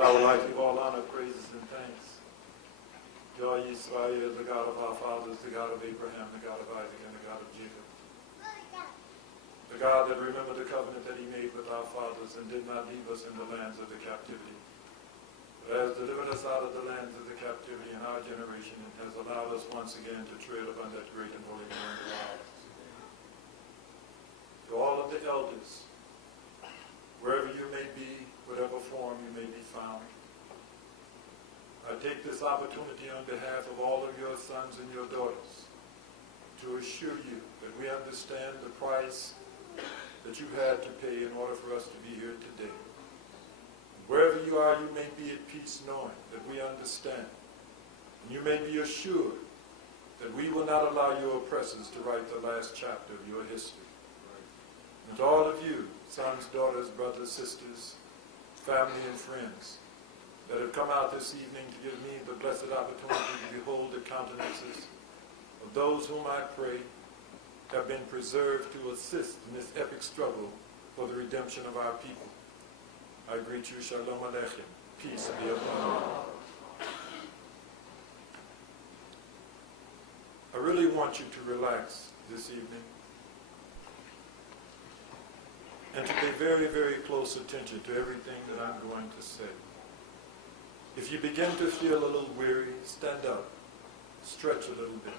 I would like to give all honor, praises, and thanks to all Yisrael, the God of our fathers, the God of Abraham, the God of Isaac, and the God of Jacob. The God that remembered the covenant that he made with our fathers and did not leave us in the lands of the captivity, but has delivered us out of the lands of the captivity in our generation and has allowed us once again to tread upon that great and holy land of ours. To all of the elders, wherever you may be, whatever form you may be found, I take this opportunity on behalf of all of your sons and your daughters to assure you that we understand the price that you had to pay in order for us to be here today. Wherever you are, you may be at peace knowing that we understand. And you may be assured that we will not allow your oppressors to write the last chapter of your history. And to all of you, sons, daughters, brothers, sisters, family, and friends that have come out this evening to give me the blessed opportunity to behold the countenances of those whom I pray have been preserved to assist in this epic struggle for the redemption of our people. I greet you, Shalom Aleichem, peace be upon you. I really want you to relax this evening and to pay very, very close attention to everything that I'm going to say. If you begin to feel a little weary, stand up, stretch a little bit.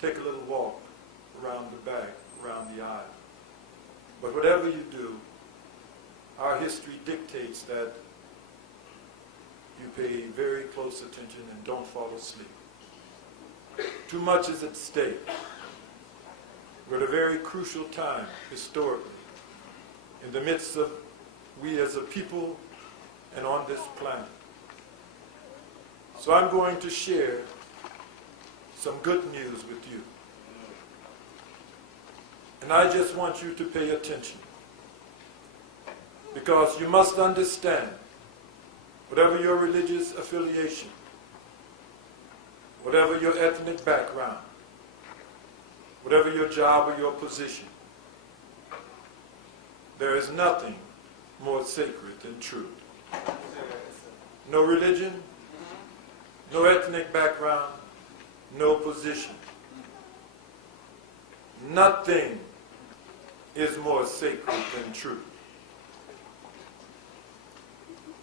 Take a little walk around the back, around the aisle. But whatever you do, our history dictates that you pay very close attention and don't fall asleep. Too much is at stake. We're at a very crucial time, historically, in the midst of we as a people and on this planet. So I'm going to share some good news with you. And I just want you to pay attention. Because you must understand, whatever your religious affiliation, whatever your ethnic background, whatever your job or your position, there is nothing more sacred than truth. No religion, no ethnic background, no position. Nothing is more sacred than truth.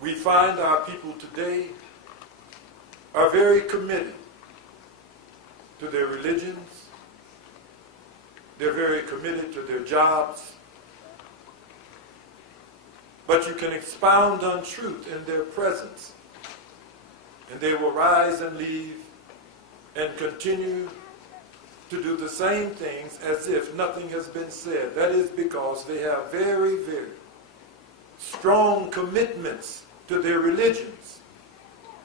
We find our people today are very committed to their religions. They're very committed to their jobs. But you can expound on truth in their presence, and they will rise and leave and continue to do the same things as if nothing has been said. That is because they have very, very strong commitments to their religions,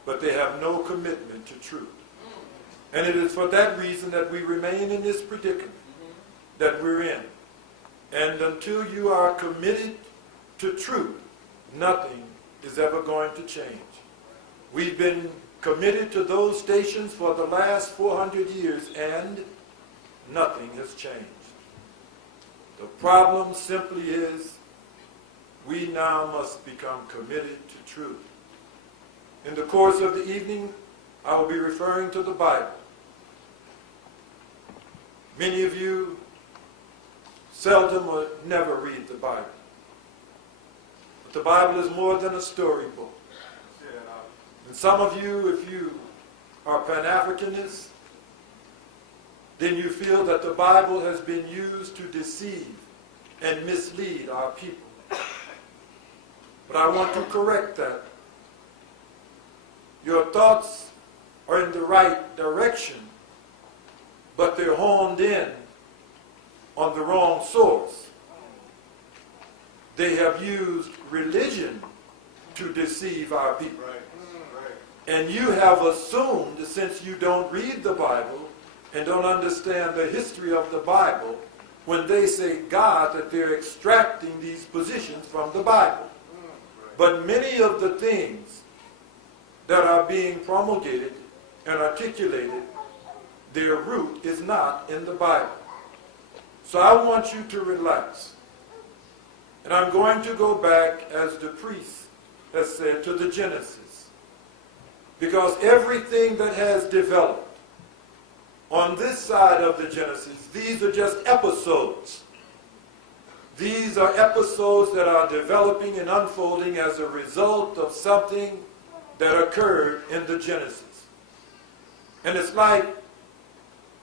but they have no commitment to truth. And it is for that reason that we remain in this predicament that we're in. And until you are committed to truth, nothing is ever going to change. We've been committed to those stations for the last 400 years, and nothing has changed. The problem simply is we now must become committed to truth. In the course of the evening, I will be referring to the Bible. Many of you seldom or never read the Bible. But the Bible is more than a storybook. And some of you, if you are Pan-Africanists, then you feel that the Bible has been used to deceive and mislead our people. But I want to correct that. Your thoughts are in the right direction, but they're honed in on the wrong source. They have used religion to deceive our people. And you have assumed, since you don't read the Bible and don't understand the history of the Bible, when they say God, that they're extracting these positions from the Bible. But many of the things that are being promulgated and articulated, their root is not in the Bible. So I want you to relax. And I'm going to go back as the priest has said, to the Genesis. Because everything that has developed on this side of the Genesis, these are just episodes. These are episodes that are developing and unfolding as a result of something that occurred in the Genesis. And it's like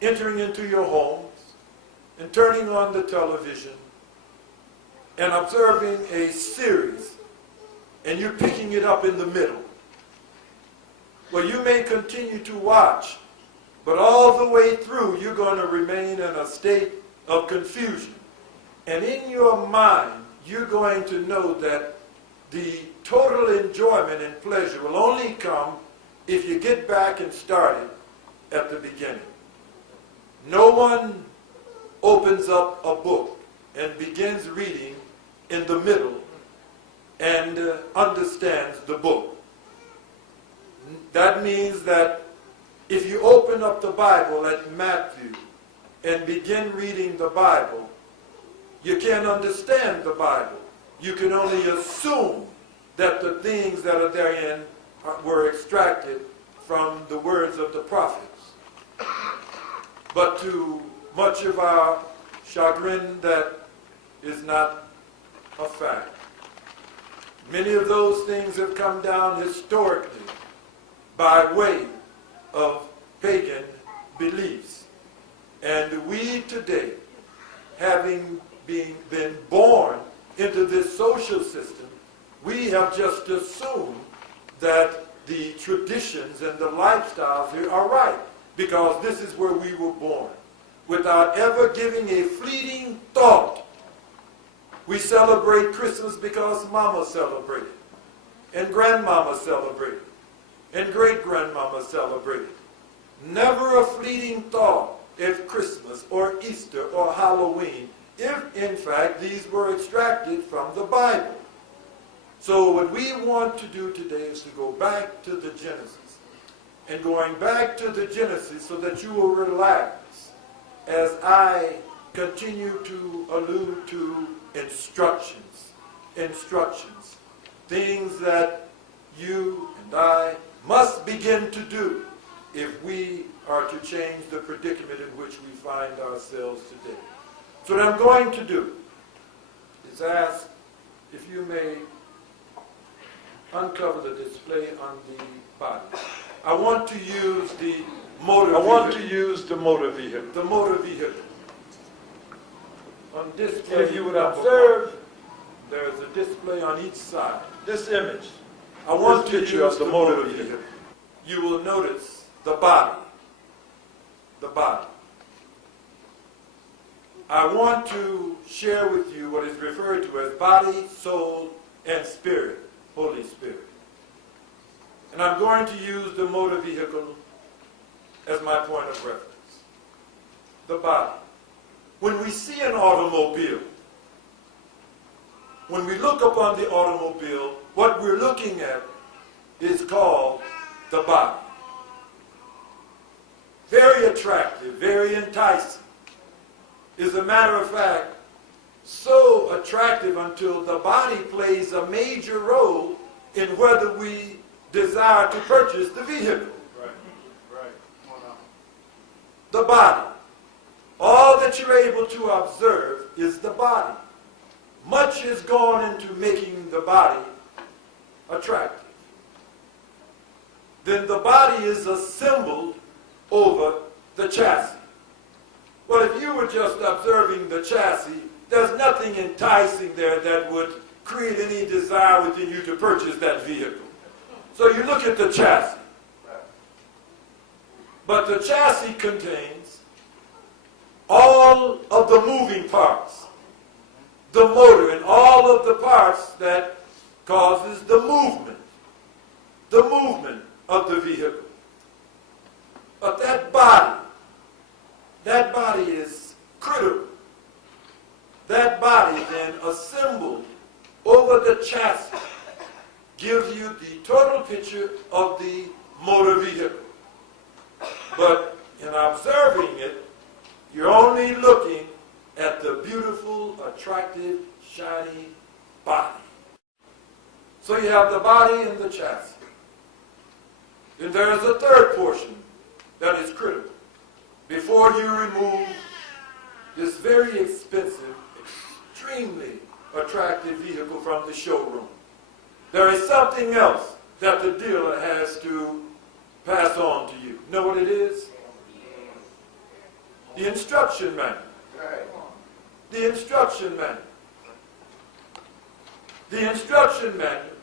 entering into your homes and turning on the television and observing a series, and you're picking it up in the middle. Well, you may continue to watch, but all the way through you're going to remain in a state of confusion. And in your mind, you're going to know that the total enjoyment and pleasure will only come if you get back and start it at the beginning. No one opens up a book and begins reading in the middle and understands the book. That means that if you open up the Bible at Matthew and begin reading the Bible, you can't understand the Bible. You can only assume that the things that are therein were extracted from the words of the prophets. But to much of our chagrin, that is not a fact. Many of those things have come down historically by way of pagan beliefs. And we today, having been born into this social system, we have just assumed that the traditions and the lifestyles here are right, because this is where we were born, without ever giving a fleeting thought. We celebrate Christmas because Mama celebrated, and Grandmama celebrated, and Great-Grandmama celebrated. Never a fleeting thought if Christmas or Easter or Halloween, if in fact these were extracted from the Bible. So what we want to do today is to go back to the Genesis. And going back to the Genesis so that you will relax as I continue to allude to instructions, things that you and I must begin to do if we are to change the predicament in which we find ourselves today. So what I'm going to do is ask if you may uncover the display on the body. I want to use the motor vehicle. The motor vehicle. On display, if you would observe, there is a display on each side. This image, I want to use the motor vehicle. You will notice the body. The body. I want to share with you what is referred to as body, soul, and spirit, Holy Spirit. And I'm going to use the motor vehicle as my point of reference. The body. When we see an automobile, when we look upon the automobile, what we're looking at is called the body. Very attractive, very enticing. As a matter of fact, so attractive until the body plays a major role in whether we desire to purchase the vehicle. Right. The body. All that you're able to observe is the body. Much is gone into making the body attractive. Then the body is assembled over the chassis. Well, if you were just observing the chassis, there's nothing enticing there that would create any desire within you to purchase that vehicle. So you look at the chassis. But the chassis contains all of the moving parts, the motor and all of the parts that causes the movement of the vehicle. But that body is critical. That body then assembled over the chassis gives you the total picture of the motor vehicle. But in observing it, you're only looking at the beautiful, attractive, shiny body. So you have the body and the chassis. Then there is a third portion that is critical. Before you remove this very expensive, extremely attractive vehicle from the showroom, there is something else that the dealer has to pass on to you. Know what it is? The instruction manual. The instruction manual. The instruction manual.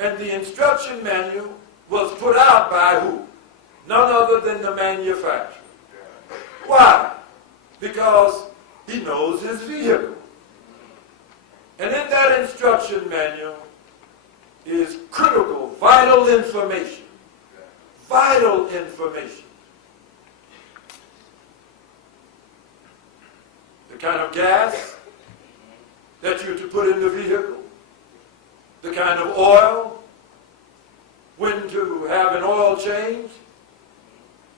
And the instruction manual was put out by who? None other than the manufacturer. Why? Because he knows his vehicle. And in that instruction manual is critical, vital information. Vital information. The kind of gas that you're to put in the vehicle, the kind of oil, when to have an oil change,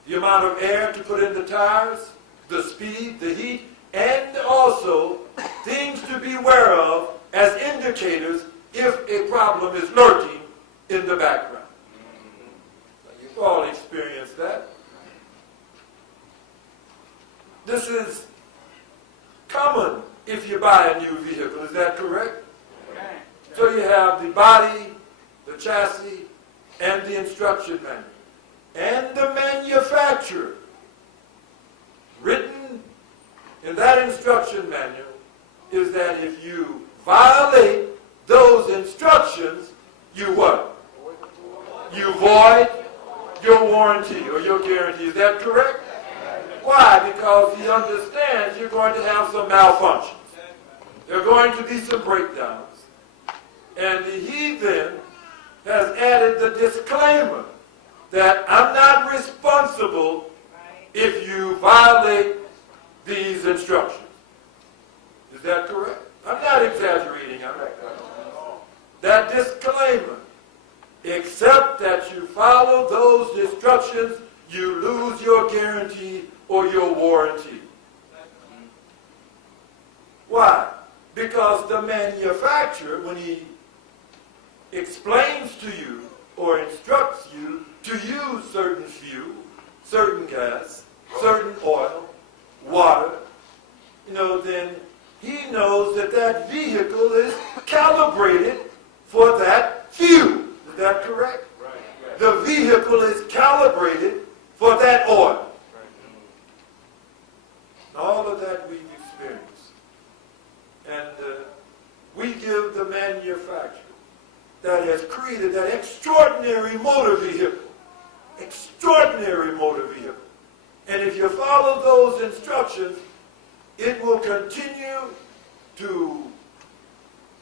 the amount of air to put in the tires, the speed, the heat, and also things to be aware of as indicators if a problem is lurking in the background. You've all experienced that. This is common if you buy a new vehicle, is that correct? So you have the body, the chassis, and the instruction manual. And the manufacturer. Written in that instruction manual is that if you violate those instructions, you what? You void your warranty or your guarantee. Is that correct? Why? Because he understands you're going to have some malfunctions. There are going to be some breakdowns. And he then has added the disclaimer that I'm not responsible if you violate these instructions. Is that correct? I'm not exaggerating. That disclaimer, except that you follow those instructions, you lose your guarantee or your warranty. Why? Because the manufacturer, when he explains to you or instructs you to use certain fuel, certain gas, certain oil, water, then he knows that that vehicle is calibrated for that fuel. Is that correct? Right. The vehicle is calibrated for that oil. Right. All of that we've experienced. And we give the manufacturer that has created that extraordinary motor vehicle. Extraordinary motor vehicle. And if you follow those instructions, it will continue to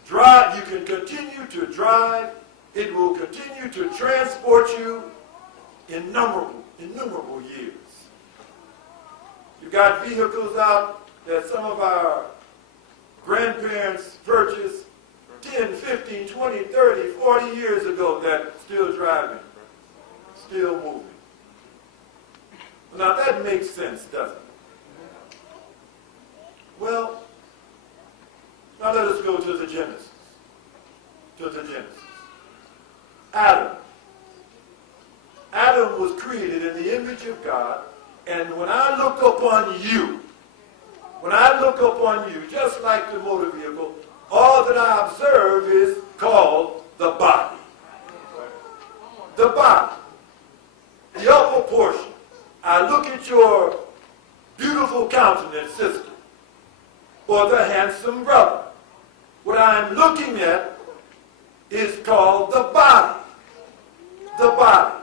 drive. You can continue to drive. It will continue to transport you innumerable years. You've got vehicles out that some of our grandparents purchased 10, 15, 20, 30, 40 years ago that still driving, still moving. Now that makes sense, doesn't it? Well, now let us go to the Genesis. To the Genesis. Adam. Adam was created in the image of God, and when I look upon you, just like the motor vehicle, all that I observe is called the body. The body. The upper portion. I look at your beautiful countenance, sister, or the handsome brother. What I'm looking at is called the body. The body.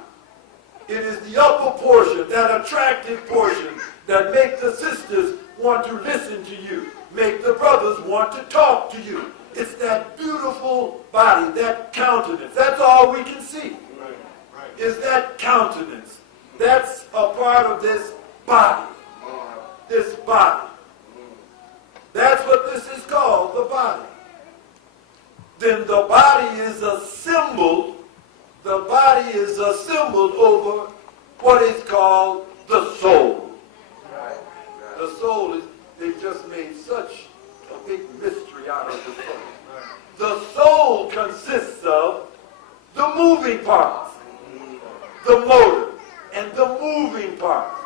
It is the upper portion, that attractive portion that make the sisters want to listen to you, make the brothers want to talk to you. It's that beautiful body, that countenance. That's all we can see. Is that countenance. That's a part of this body. This body. That's what this is called, the body. Then the body is assembled. The body is assembled over what is called the soul. The soul is, they've just made such a big mystery out of the soul. The soul consists of moving parts. The motor and the moving parts.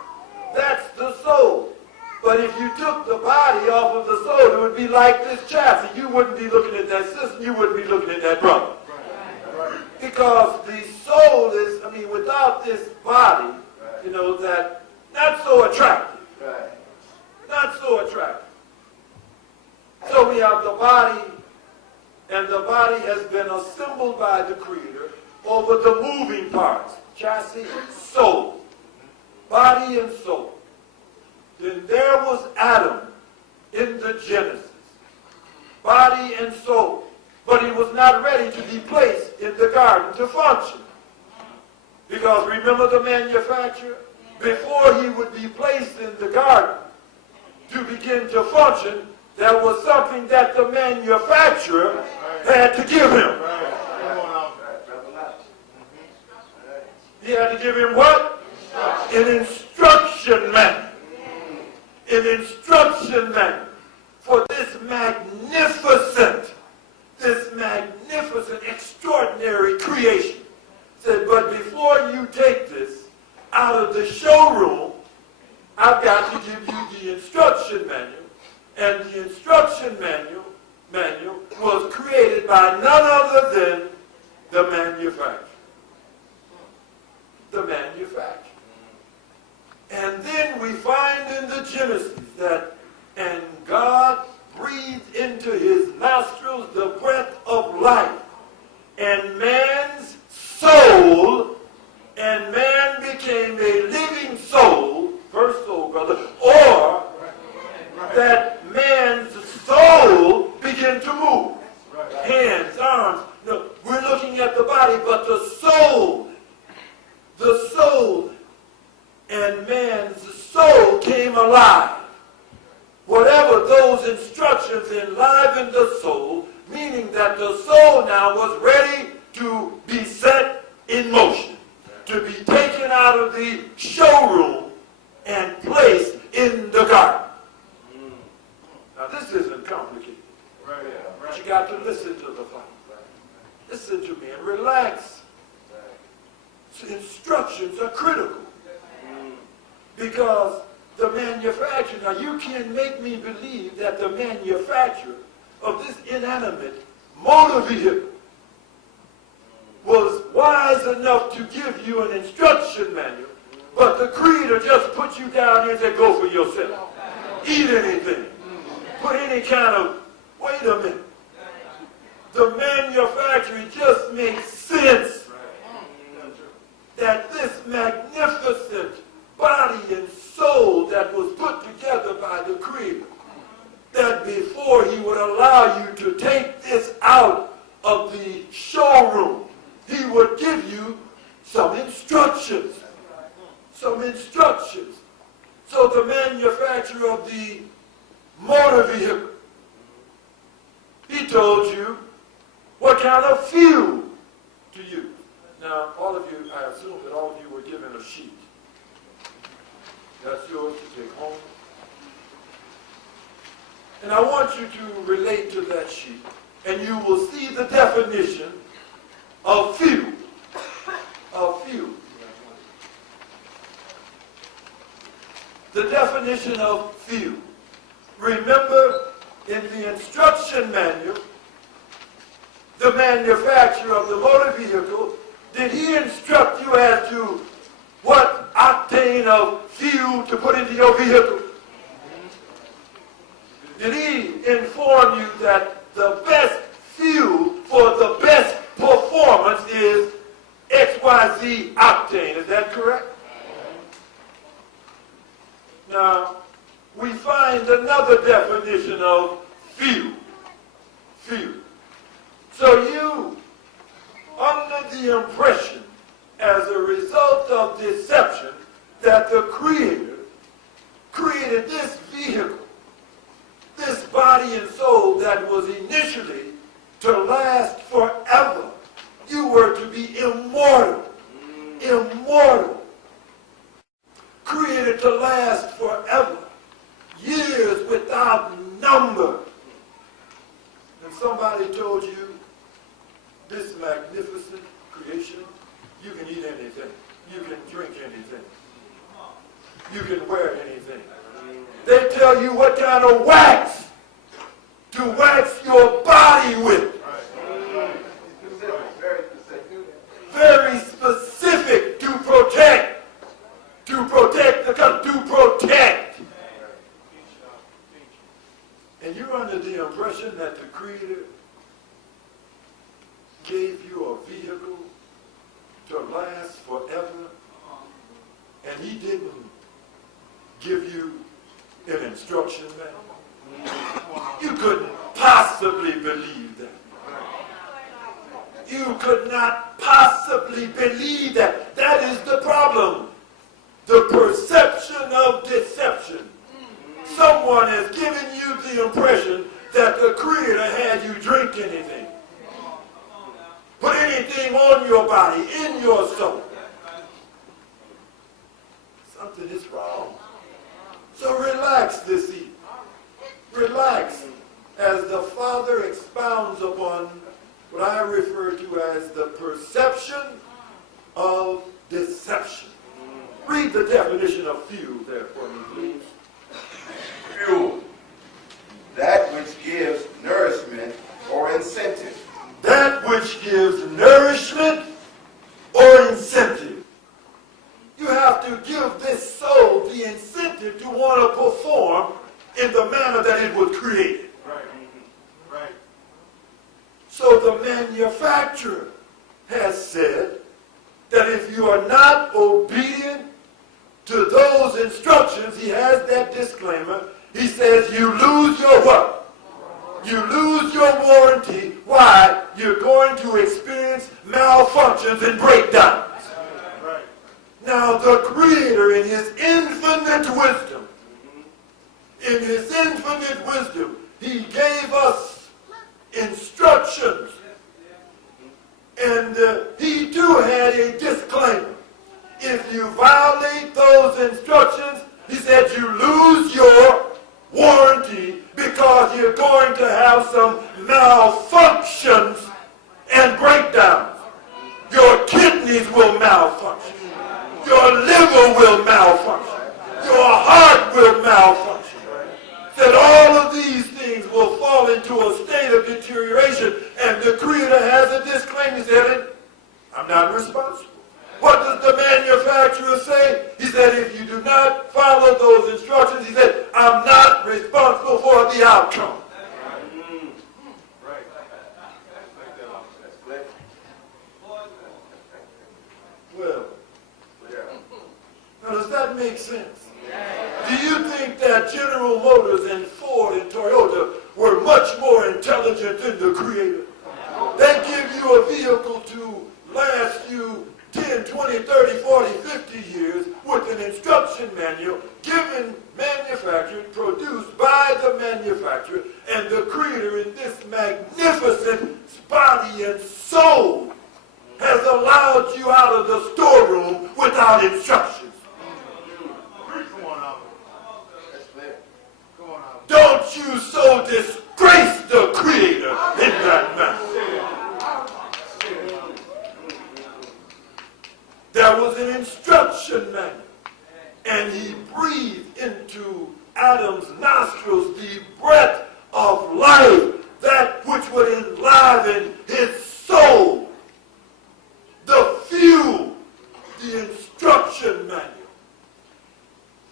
That's the soul. But if you took the body off of the soul, it would be like this chassis. You wouldn't be looking at that sister. You wouldn't be looking at that brother. Because the soul is, without this body, that not so attractive. Not so attractive. So we have the body, and the body has been assembled by the Creator over the moving parts. Chassis, soul. Body and soul. Then there was Adam in the Genesis. Body and soul. But he was not ready to be placed in the garden to function. Because remember the manufacturer? Before he would be placed in the garden to begin to function, there was something that the manufacturer had to give him. He had to give him what? An instruction manual. An instruction manual for this magnificent, extraordinary creation. Said, but before you take this out of the showroom, I've got to give you the instruction manual. And the instruction manual was created by none other than the manufacturer. The manufacturer. And then we find in the Genesis that, and God breathed into his nostrils the breath of life, and man's soul, and man became a living soul, first soul, brother, or that man's soul began to move. Hands, arms. No, we're looking at the body, but the soul, and man's soul came alive. Whatever those instructions enlivened the soul, meaning that the soul now was ready to be set in motion, to be taken out of the showroom and placed in the garden. Now this isn't complicated. But you got to listen to the Father. Listen to me and relax. Instructions are critical. Because the manufacturer, now you can't make me believe that the manufacturer of this inanimate motor vehicle was wise enough to give you an instruction manual, but the Creator just put you down here and said, go for yourself. Eat anything. Put any kind of, wait a minute. The manufacturer just makes sense that this magnificent body and soul that was put together by the Creator, that before he would allow you to take this out of the showroom, he would give you some instructions. Some instructions. So the manufacturer of the motor vehicle, he told you what kind of fuel to use. Now, all of you, I assume that all of you were given a sheet. That's yours to take home. And I want you to relate to that sheet, and you will see the definition of fuel. Of fuel. The definition of fuel. Remember, in the instruction manual, the manufacturer of the motor vehicle, did he instruct you as to what octane of fuel to put into your vehicle? Did he inform you that the best fuel for the best performance is XYZ octane? Is that correct? Now, we find another definition of fuel. Fuel. So you, under the impression, as a result of deception, that the Creator created this vehicle, this body and soul that was initially to last forever. You were to be immortal. Immortal. Created to last forever. Years without number. And somebody told you this magnificent creation what kind of wax to wax your body with. Very specific to protect to protect. And you're under the impression that the Creator gave you a vehicle to last forever, and He didn't give you an instruction manual. You couldn't possibly believe that. You could not possibly believe that. That is the problem. The perception of deception. Someone has given you the impression that the Creator had you drink anything, put anything on your body, in your soul. Something is wrong. So relax this evening. Relax as the Father expounds upon what I refer to as the perception of deception. Read the definition of fuel there for me, please. Fuel, that which gives nourishment or incentive. That which gives nourishment or incentive. You have to give this soul the incentive to want to perform in the manner that it was created. Right. So the manufacturer has said that if you are not obedient to those instructions, he has that disclaimer. He says you lose your what? You lose your warranty. Why? You're going to experience malfunctions and breakdowns. Right. Now the Creator in His infinite wisdom, He gave us instructions. And He too had a disclaimer. If you violate those instructions, He said you lose your warranty because you're going to have some malfunctions and breakdowns. Your kidneys will malfunction. Your liver will malfunction. Your heart will malfunction. That all of these things will fall into a state of deterioration, and the Creator has a disclaimer. He said, I'm not responsible. What does the manufacturer say? He said, if you do not follow those instructions, he said, I'm not responsible for the outcome. Well, now does that make sense? Do you think that General Motors and Ford and Toyota were much more intelligent than the Creator? They give you a vehicle to last you 10, 20, 30, 40, 50 years with an instruction manual given, manufactured, produced by the manufacturer, and the Creator in this magnificent body and soul has allowed you out of the storeroom without instructions. Don't you so disgrace the Creator in that manner. There was an instruction manual, and He breathed into Adam's nostrils the breath of life, that which would enliven his soul. The fuel, the instruction manual.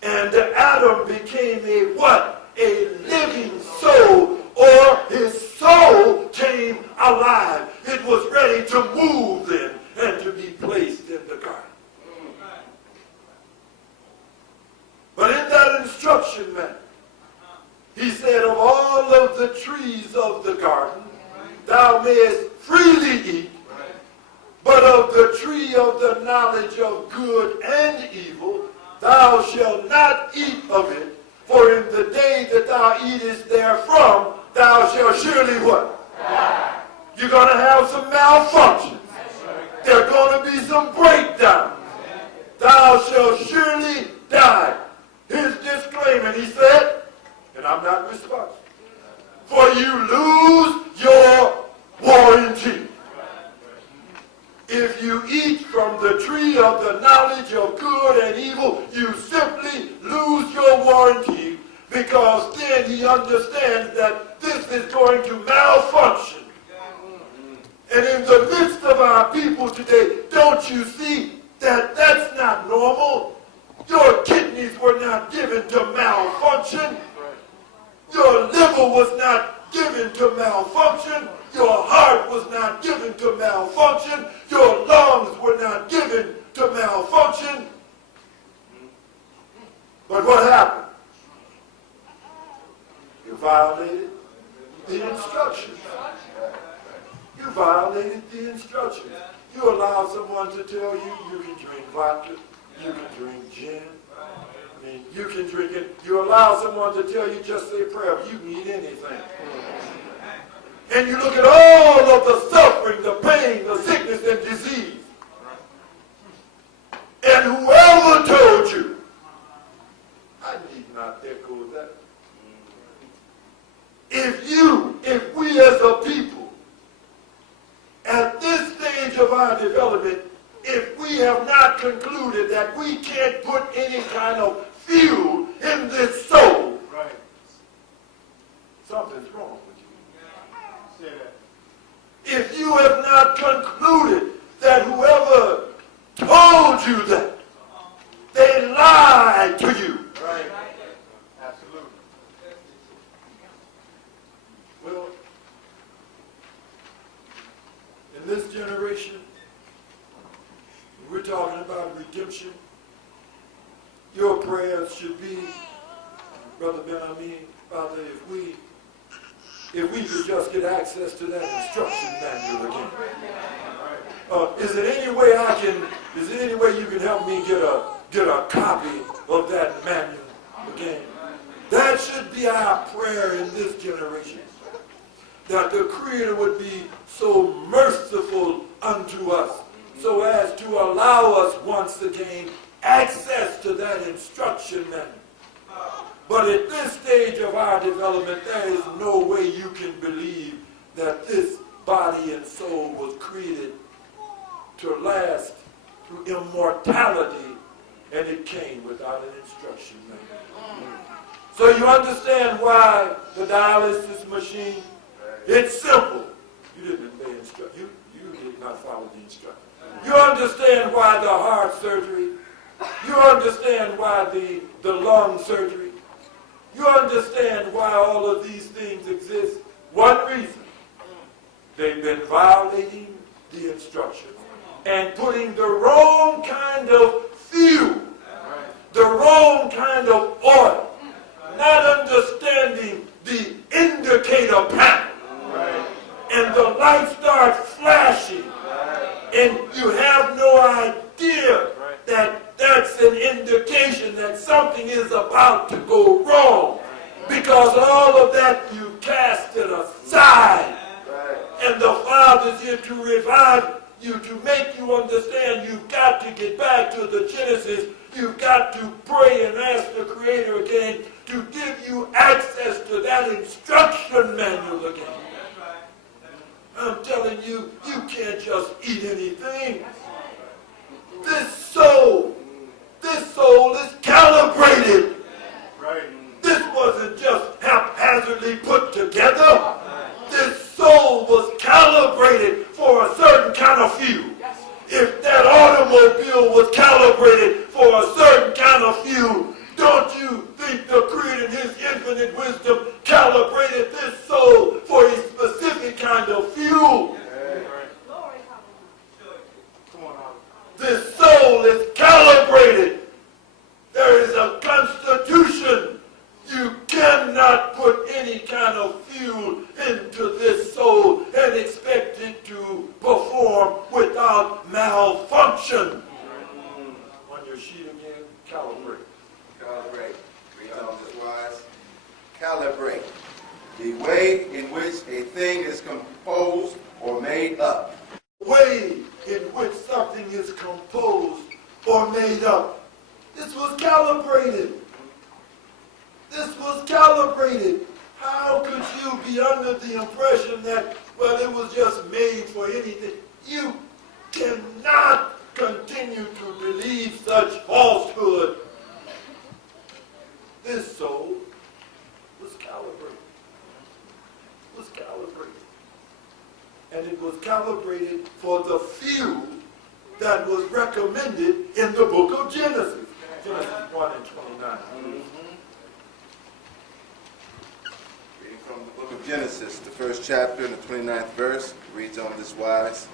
And Adam became a what? A living soul, or his soul came alive. It was ready to move then and to be placed in the garden. But in that instruction manual, He said, of all of the trees of the garden, thou mayest freely eat, but of the tree of the knowledge of good and evil, thou shalt not eat of it, for in the day that thou eatest therefrom, thou shalt surely what? Die. You're going to have some malfunctions. There are going to be some breakdowns. Thou shalt surely die. His disclaimer, he said, and I'm not responsible, for you lose your warranty. If you eat from the tree of the knowledge of good and evil, you simply lose your warranty because then he understands that this is going to malfunction. And in the midst of our people today, don't you see that that's not normal? Your kidneys were not given to malfunction. Your liver was not given to malfunction. Your heart was not given to malfunction. Your lungs were not given to malfunction. But what happened? You violated the instructions. You violated the instructions. You allowed someone to tell you you can drink vodka, you can drink gin, I mean, you can drink it. You allow someone to tell you just say a prayer, you can eat anything. And you look at all of the suffering, the pain, the sickness, and disease. And whoever told you, I need not echo that. If we as a people, at this stage of our development, if we have not concluded that we can't put any kind of fuel in this soul, right, something's wrong with you. Say that. If you have not concluded that whoever told you that, they lied to you. Right. Absolutely. Well, in this generation, we're talking about redemption. Your prayers should be, Brother Ben Ammi, Father, if we could just get access to that instruction manual again. Is there any way you can help me get a copy of that manual again? That should be our prayer in this generation. That the Creator would be so merciful unto us, so as to allow us once again access to that instruction manual. But at this stage of our development, there is no way you can believe that this body and soul was created to last through immortality, and it came without an instruction manual. So you understand why the dialysis machine, it's simple. You didn't obey instruction. You did not follow the instruction. You understand why the heart surgery. You understand why the lung surgery. You understand why all of these things exist. One reason. They've been violating the instructions and putting the wrong kind of fuel, the wrong kind of oil, not understanding the indicator panel. And the light starts flashing, and you have no idea that that's an indication that something is about to go wrong, because all of that you cast it aside. And the Father's here to revive you, to make you understand you've got to get back to the Genesis. You've got to pray and ask the Creator again to give you access to that instruction manual again. I'm telling you, you can't just eat anything. This soul is calibrated. This wasn't just haphazardly put together. This soul was calibrated for a certain kind of fuel. If that automobile was calibrated for a certain kind of fuel, don't you think the Creator in His infinite wisdom calibrated this soul for a specific kind of fuel? This soul is calibrated. There is a constitution. You cannot put any kind of fuel into this soul and expect it to perform without malfunction. On your sheet again, calibrate. Calibrate. Read on this wise. Calibrate. The way in which a thing is composed or made up. The way in which something is composed or made up. This was calibrated. This was calibrated. How could you be under the impression that, well, it was just made for anything? You cannot continue to believe such falsehood. This soul few that was recommended in the book of Genesis. Genesis 1 and 29. Reading from the book of Genesis, the first chapter and the 29th verse, reads on this wise.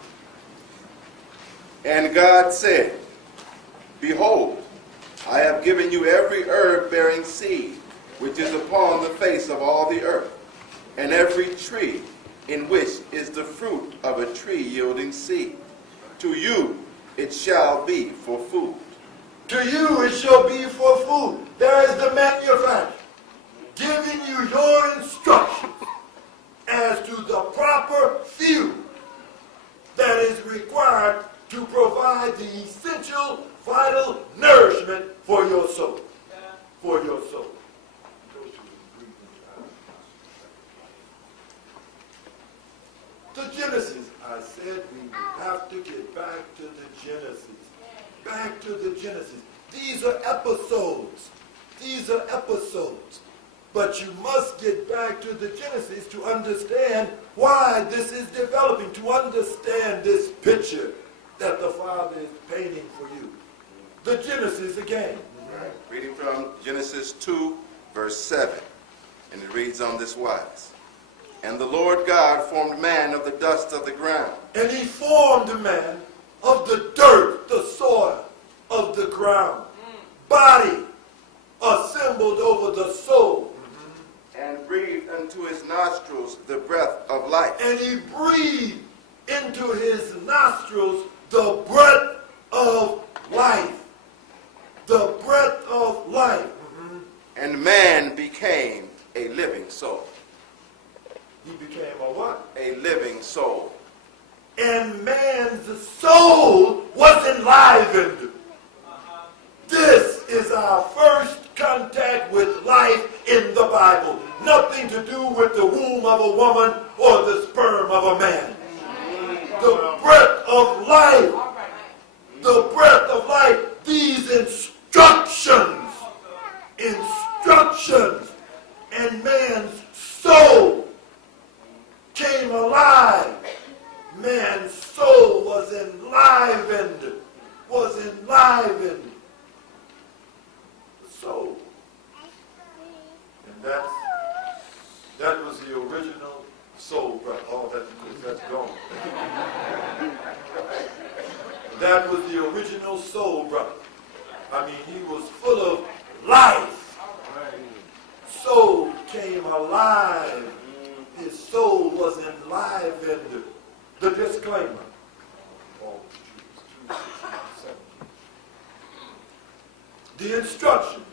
And God said, Behold, I have given you every herb bearing seed, which is upon the face of all the earth, and every tree in which is the fruit of a tree yielding seed. To you it shall be for food. To you it shall be for food. There is the manufacturer giving you your instructions as to the proper few that is required to provide the essential, vital nourishment for your soul. For your soul. The Genesis, I said we have to get back to the Genesis. Back to the Genesis. These are episodes. These are episodes. But you must get back to the Genesis to understand why this is developing, to understand this picture that the Father is painting for you. The Genesis again. Right. Reading from Genesis 2, verse 7. And it reads on this wise. And the Lord God formed man of the dust of the ground. And he formed man of the dirt, the soil of the ground. Body assembled over the soul. And breathed into his nostrils the breath of life. And he breathed into his nostrils the breath of life. The breath of life. And man became a living soul. He became a what? A living soul. And man's soul was enlivened. This is our first contact with life in the Bible. Nothing to do with the womb of a woman or the sperm of a man. The breath of life. The breath of life. These instructions. Instructions. And man's soul came alive. Man's soul was enlivened. Was enlivened. The soul. And that was the original soul breath. Oh, that's gone. That was the original soul breath. I mean, he was full of life. Soul came alive. His soul was enlivened. The disclaimer. The instructions.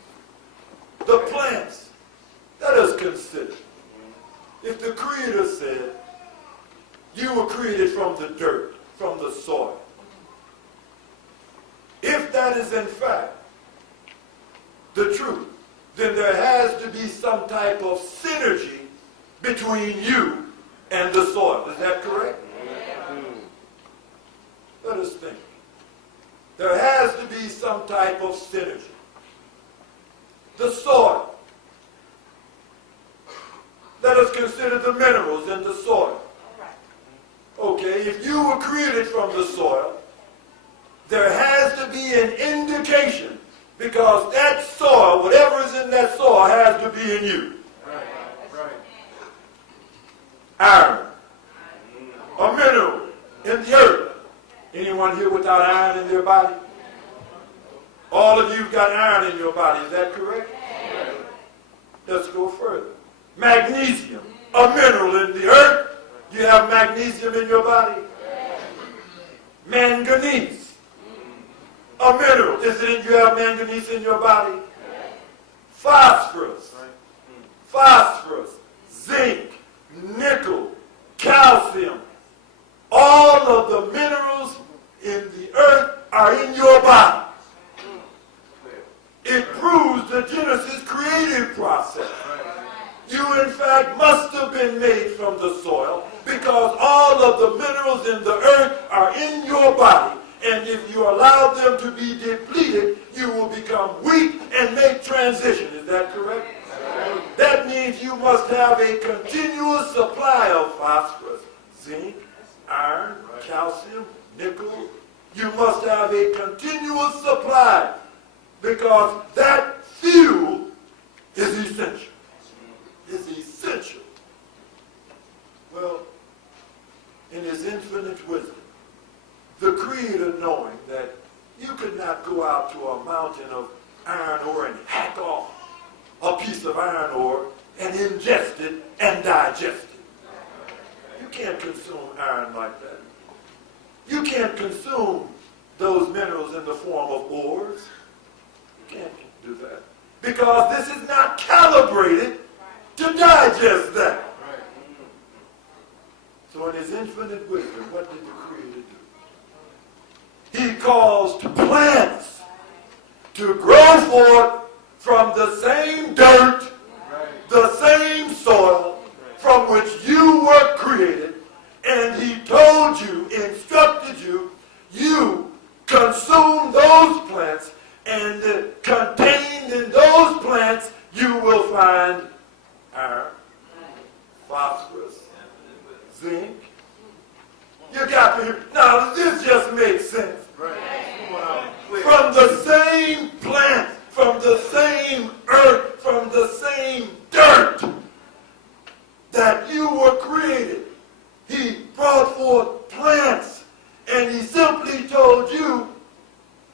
The plans. Let us consider. If the Creator said, you were created from the dirt, from the soil. If that is in fact the truth, then there has to be some type of synergy between you and the soil. Is that correct? Let us think. There has to be some type of synergy. The soil. Let us consider the minerals in the soil. Okay, if you were created from the soil, there has to be an indication, because that soil, whatever is in that soil, has to be in you. Iron, a mineral in the earth. Anyone here without iron in their body? All of you've got iron in your body, is that correct? Let's go further. Magnesium, a mineral in the earth. You have magnesium in your body? Manganese, a mineral. You have manganese in your body? Phosphorus, zinc, nickel, calcium. All of the minerals in the earth are in your body. It proves the Genesis creative process. You, in fact, must have been made from the soil, because all of the minerals in the earth are in your body. And if you allow them to be depleted, you will become weak and make transition. Is that correct? That means you must have a continuous supply of phosphorus, zinc, iron, calcium, nickel. You must have a continuous supply because that fuel is essential. Is essential. Well, in his infinite wisdom, the Creator, knowing that you could not go out to a mountain of iron ore and hack off a piece of iron ore and ingest it and digest it. You can't consume iron like that. You can't consume those minerals in the form of ores. You can't do that. Because this is not calibrated to digest that. So in his infinite wisdom, what did the Creator do? He caused plants to grow forth from the same dirt, the same soil from which you were created, and he told you, instructed you, you consume those plants, and contained in those plants you will find iron, phosphorus, zinc. You got to hear. Now this just makes sense. From the same plant, from the same earth, from the same dirt that you were created, he brought forth plants, and he simply told you,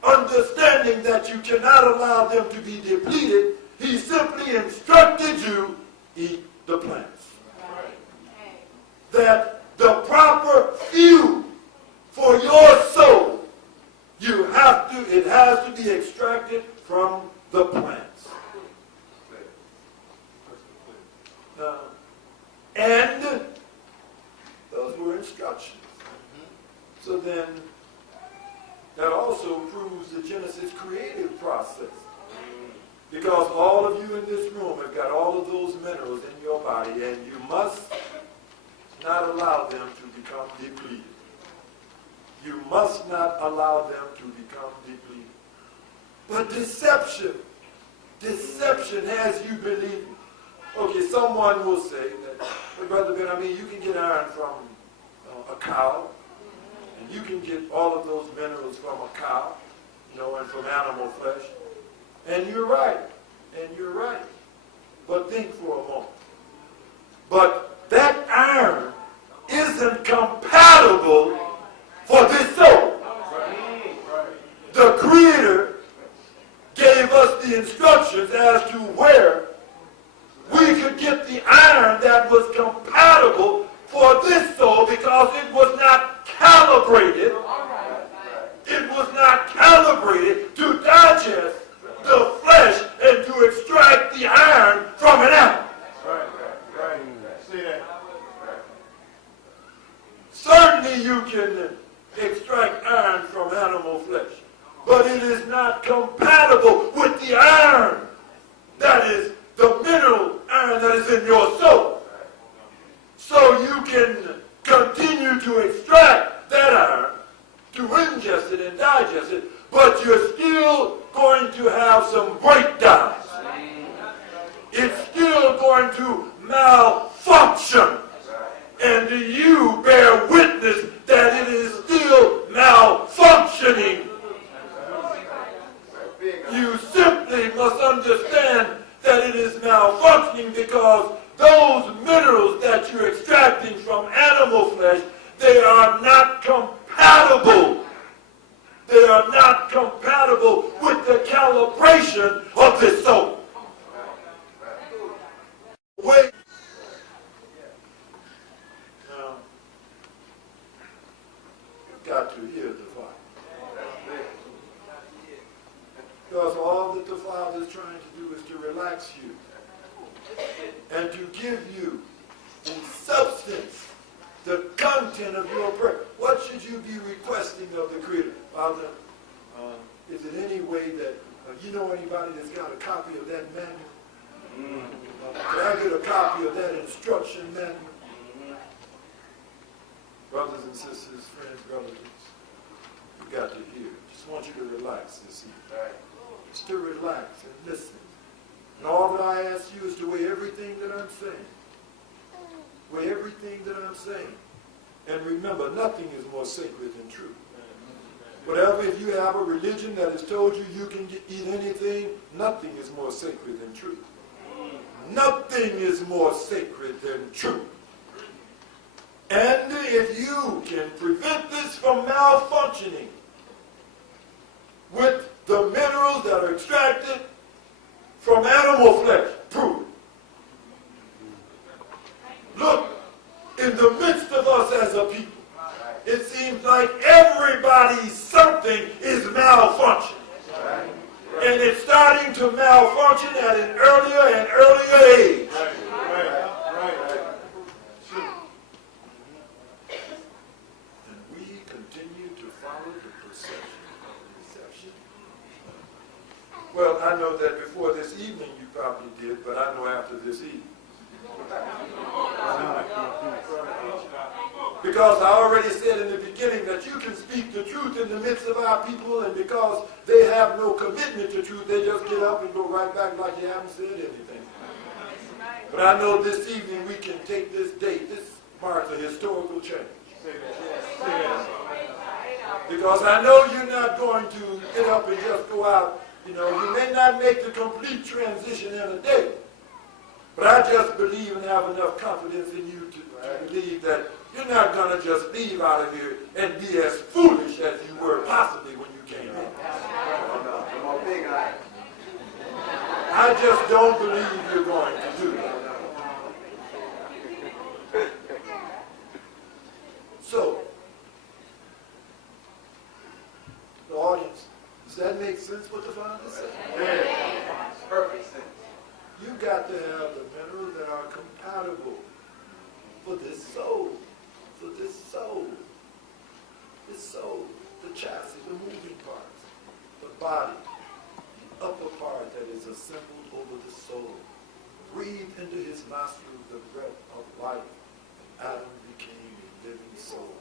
understanding that you cannot allow them to be depleted, he simply instructed you, eat the plants. That the proper fuel for your soul, it has to be extracted from the plants. And those were instructions. So then, that also proves the Genesis creative process. Because all of you in this room have got all of those minerals in your body, and you must not allow them to become depleted. You must not allow them to become depleted. But deception has you believing. Okay, someone will say that, but Brother Ben, I mean, you can get iron from a cow, and you can get all of those minerals from a cow, and from animal flesh. And you're right. But think for a moment. But that iron isn't compatible for this soul. The Creator gave us the instructions as to where we could get the iron that was compatible for this soul, because it was not calibrated. It was not calibrated to digest the flesh and to extract the iron from an animal. Right. See that? Certainly you can extract iron from animal flesh, but it is not compatible with the iron that is the mineral iron that is in your soul. So you can continue to extract that iron, to ingest it and digest it, but you're still going to have some breakdowns. It's still going to malfunction. And you bear witness that it is still malfunctioning. You simply must understand that it is malfunctioning because those minerals that you're extracting from animal flesh, they are not compatible. They are not compatible with the calibration of this soul. Wait. Now, you've got to hear the Father. Because all that the Father is trying to do is to relax you and to give you in substance the content of your prayer. What should you be requesting of the Creator? Father, is it any way that you know anybody that's got a copy of that manual? Can I get a copy of that instruction manual? Brothers and sisters, friends, relatives, you've got to hear. Just want you to relax this evening. Just to relax and listen. And all that I ask you is to weigh everything that I'm saying. Weigh everything that I'm saying. And remember, nothing is more sacred than truth. Whatever, if you have a religion that has told you you can eat anything, nothing is more sacred than truth. Nothing is more sacred than truth. And if you can prevent this from malfunctioning with the minerals that are extracted from animal flesh, prove it. Look, in the midst of us as a people, it seems like everybody's something is malfunctioning. And it's starting to malfunction at an earlier and earlier age. And we continue to follow the perception of deception. Well, I know that before this evening you probably did, but I know after this evening. Because I already said in the beginning that you can speak the truth in the midst of our people, and because they have no commitment to truth, they just get up and go right back like you haven't said anything. But I know this evening we can take this date. This marks a historical change. Because I know you're not going to get up and just go out. You know, you may not make the complete transition in a day. But I just believe and have enough confidence in you to believe that you're not going to just leave out of here and be as foolish as you were possibly when you came in. I just don't believe you're going to do that. So, the audience, does that make sense what the Father said? Yeah. Perfect sense. You got to have the minerals that are compatible for this soul. For this soul. This soul, the chassis, the moving parts, the body, the upper part that is assembled over the soul. Breathe into his nostrils the breath of life, and Adam became a living soul.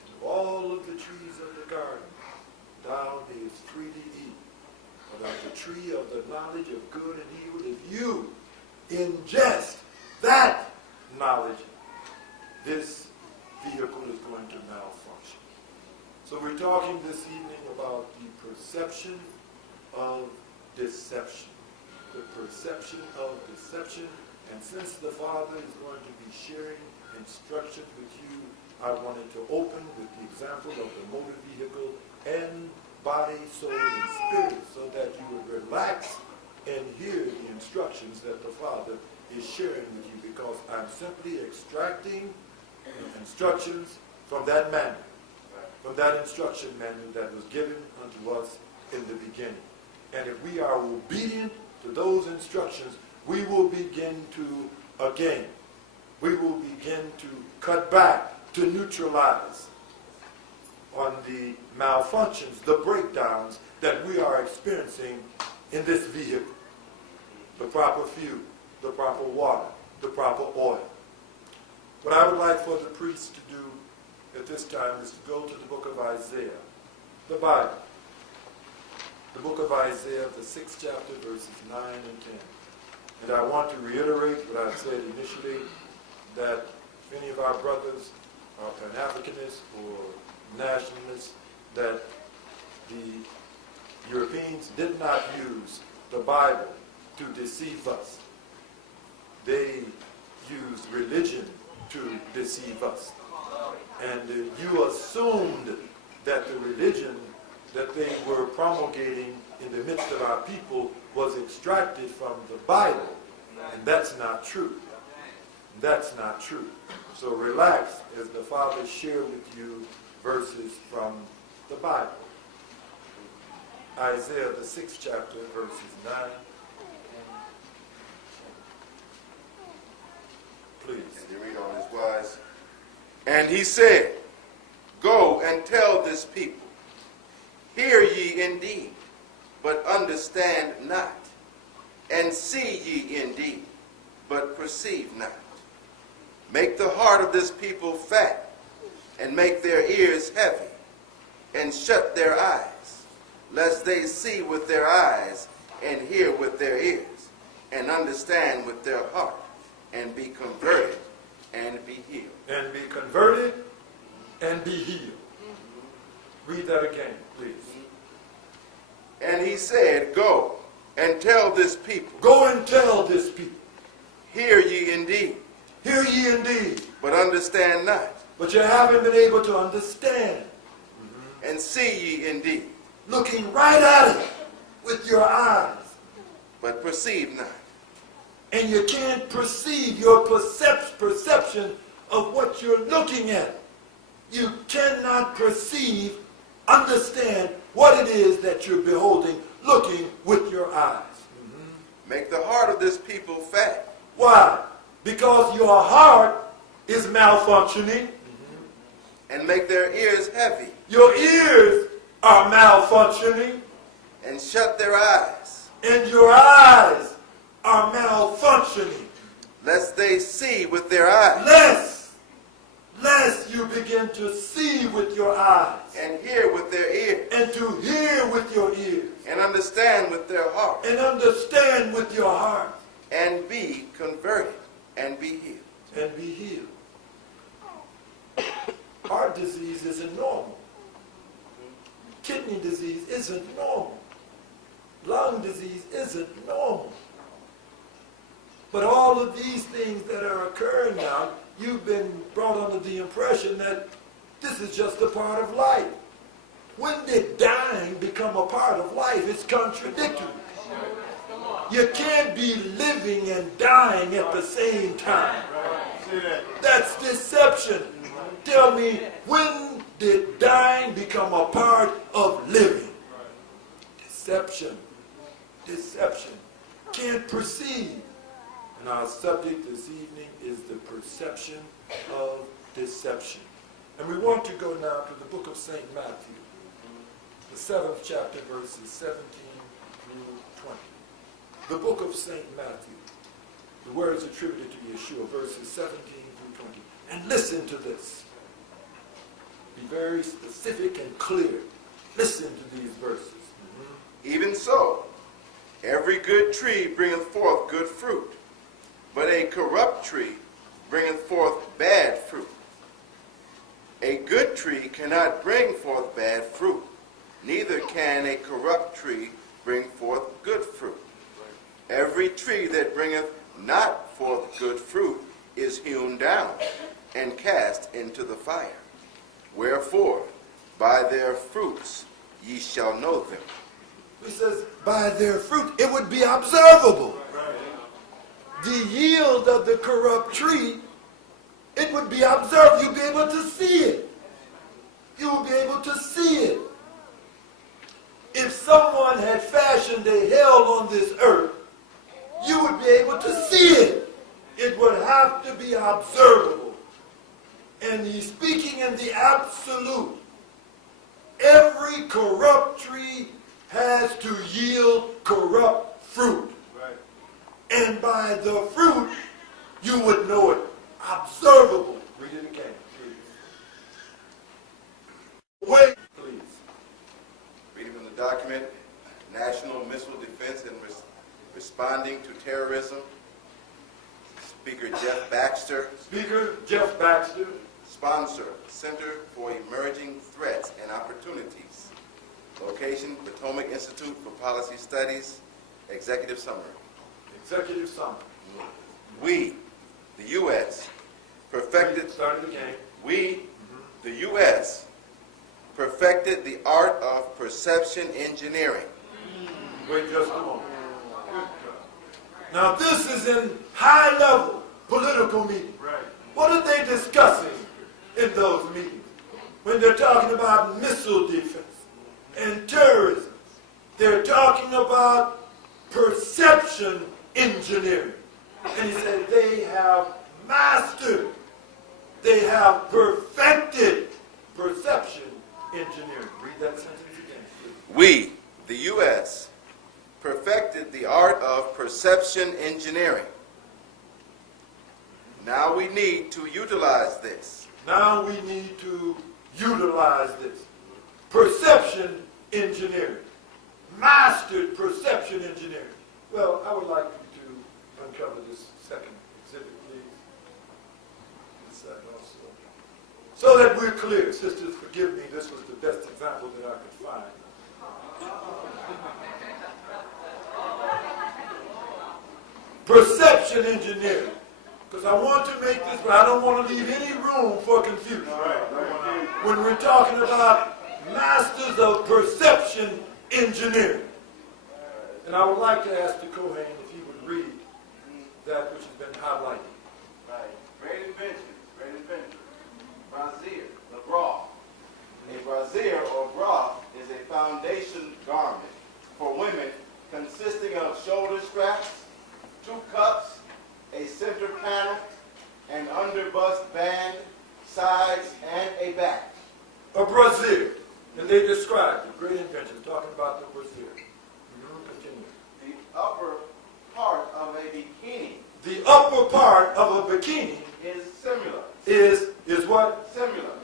And of all of the trees of the garden, thou mayest freely eat. But of the tree of the knowledge of good and evil, if you ingest that knowledge, this vehicle is going to malfunction. So we're talking this evening about the perception of deception. The perception of deception. And since the Father is going to be sharing instruction with you, I wanted to open with the example of the motor vehicle and body, soul, and spirit, so that you would relax and hear the instructions that the Father is sharing with you, because I'm simply extracting instructions from that manual, from that instruction manual that was given unto us in the beginning. And if we are obedient to those instructions, we will begin to, again, we will begin to cut back, to neutralize on the malfunctions, the breakdowns that we are experiencing in this vehicle. The proper fuel, the proper water, the proper oil. What I would like for the priest to do at this time is to go to the book of Isaiah, the Bible. The book of Isaiah, the 6th chapter, verses 9 and 10. And I want to reiterate what I said initially, that if any of our brothers are Pan-Africanists or nationalists, that the Europeans did not use the Bible to deceive us. They used religion to deceive us. And you assumed that the religion that they were promulgating in the midst of our people was extracted from the Bible. And that's not true. That's not true. So relax as the Father shared with you verses from the Bible. Isaiah, the 6th chapter, verses 9. Please. And you read on this wise. And he said, go and tell this people, hear ye indeed, but understand not, and see ye indeed, but perceive not. Make the heart of this people fat, and make their ears heavy, and shut their eyes, lest they see with their eyes, and hear with their ears, and understand with their heart, and be converted, and be healed. And be converted and be healed. Read that again, please. And he said, Go and tell this people, Go and tell this people, hear ye indeed, hear ye indeed, but understand not, but you haven't been able to understand. and see ye indeed, Looking right at it with your eyes, but perceive not. and you can't perceive your perception of what you're looking at. You cannot perceive, understand what it is that you're beholding, looking with your eyes. Make the heart of this people fat, Why? Because your heart is malfunctioning. and make their ears heavy, Your ears are malfunctioning. and shut their eyes, And your eyes are malfunctioning. lest they see with their eyes, Lest you begin to see with your eyes, and hear with their ears, and to hear with your ears, and understand with their heart, and understand with your heart, and be converted, and be healed. and be healed. Heart disease isn't normal. Kidney disease isn't normal. Lung disease isn't normal. But all of these things that are occurring now, you've been brought under the impression that this is just a part of life. When did dying become a part of life? It's contradictory. You can't be living and dying at the same time. See that? That's deception. Tell me, when did dying become a part of living? Deception. Deception. Can't perceive. And our subject this evening is the perception of deception. And we want to go now to the book of St. Matthew, the 7th chapter, verses 17 through 20. The book of St. Matthew, the words attributed to Yeshua, verses 17 through 20. And listen to this. Be very specific and clear. Listen to these verses. Even so, every good tree bringeth forth good fruit, but a corrupt tree bringeth forth bad fruit. A good tree cannot bring forth bad fruit, neither can a corrupt tree bring forth good fruit. Every tree that bringeth not forth good fruit is hewn down and cast into the fire. Wherefore, by their fruits ye shall know them. He says, by their fruit, it would be observable. The yield of the corrupt tree, it would be observed. You'd be able to see it. You would be able to see it. If someone had fashioned a hell on this earth, you would be able to see it. It would have to be observable. And he's speaking in the absolute. Every corrupt tree has to yield corrupt fruit. Right. And by the fruit, you would know it. Observable. Read it again, please. Wait, please. Reading from the document, National Missile Defense and Responding to Terrorism. Speaker Jeff Baxter. Speaker Jeff Baxter. Sponsor, Center for Emerging Threats and Opportunities. Location, Potomac Institute for Policy Studies. Executive Summary. Executive Summary. We, the U.S., perfected... Start it again. We, the U.S., perfected the art of perception engineering. Wait just a moment. Now this is in high-level political meetings. Right. What are they discussing in those meetings? When they're talking about missile defense and terrorism, they're talking about perception engineering. And he said they have mastered, they have perfected perception engineering. Read that sentence again, please. We, the U.S., perfected the art of perception engineering. Now we need to utilize this. Now we need to utilize this. Perception engineering. Mastered perception engineering. Well, I would like you to uncover this second exhibit, please. This side also. So that we're clear, sisters, forgive me, this was the best example that I could find. Perception engineering. Because I want to make this, but I don't want to leave any room for confusion. When we're talking about masters of perception engineering. And I would like to ask the Kohen if he would read that which has been highlighted. Right. Great invention. Brassiere, the bra. A brassiere or bra is a foundation garment for women consisting of shoulder straps, 2 cups, a center panel, an underbust band, sides, and a back. A brassiere. And they described it. Great invention. Talking about the brassiere. Continue. The upper part of a bikini. The upper part of a bikini Is similar. is what? Similar.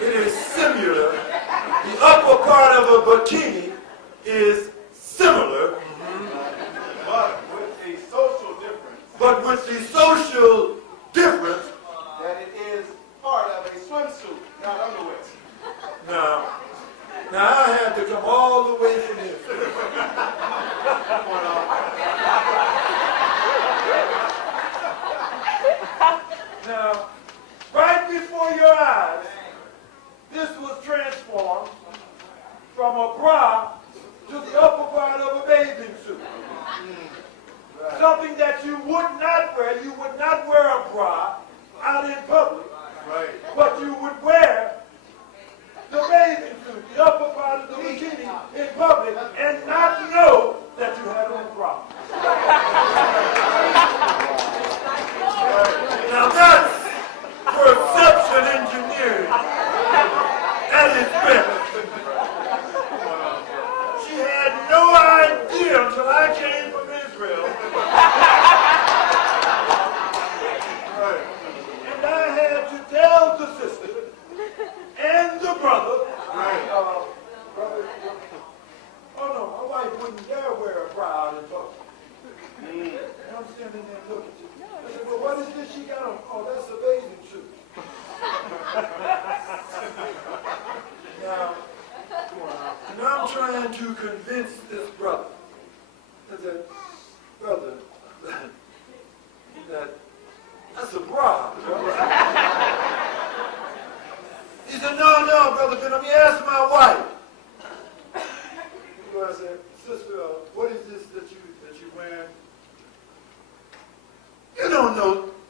It is similar. The upper part of a bikini is similar, But with the social difference but with the social difference. that it is part of a swimsuit, not underwear. Now I had to come all the way from here. Now, right before your eyes, this was transformed from a bra to the upper part of a bathing suit. Something that you would not wear. You would not wear a bra out in public, but you would wear the bathing suit, the upper part of the bikini in public, and not know that you had on a bra. Now that's perception engineering at its best. She had no idea until I came from Israel. And I had to tell the sister and the brother, oh no, my wife wouldn't dare wear a bra out in public. And I'm standing there looking at you. I said, well, what is this she got on? Oh, that's a bathing suit. Now I'm trying to convince this brother. I said, brother, that's a bra. He said, no, brother, but let me ask my wife. So I said, sister, what is this that you wearing?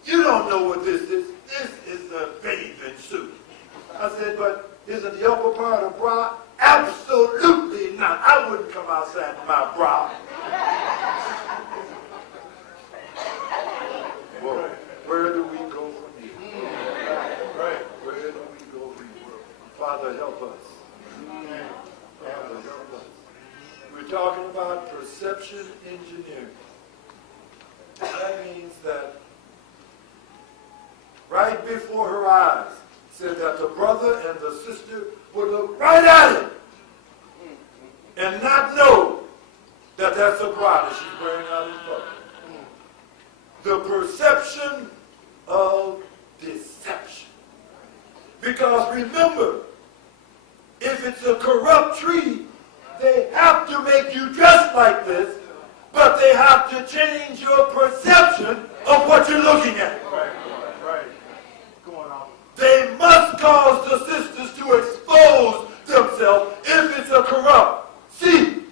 You don't know what this is. This is a bathing suit. I said, but isn't the upper part a bra? Absolutely not. I wouldn't come outside in my bra. Well, where do we go from here? Where do we go from here? Father, help us. Father, help us. We're talking about perception engineering. That means that right before her eyes, said that the brother and the sister would look right at it and not know that that's a bra that she's wearing out in public. The perception of deception. Because remember, if it's a corrupt tree, they have to make you dress like this, but they have to change your perception of what you're looking at. They must cause the sisters to expose themselves if it's a corrupt seed.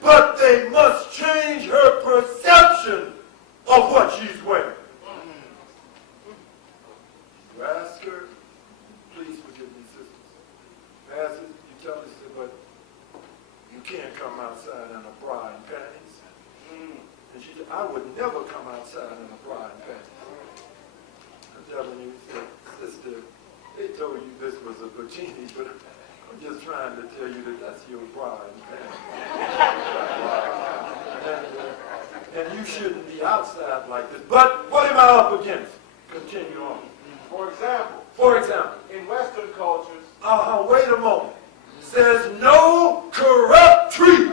But they must change her perception of what she's wearing. You ask her, please forgive me, sisters. Ask her, you tell her, but you can't come outside in a bra and panties. And she said, I would never come outside in a bra and panties. I'm telling you, sister, they told you this was a bikini, but I'm just trying to tell you that that's your bra and you shouldn't be outside like this. But what am I up against? Continue on. For example, in Western cultures, wait a moment. Says no corrupt tree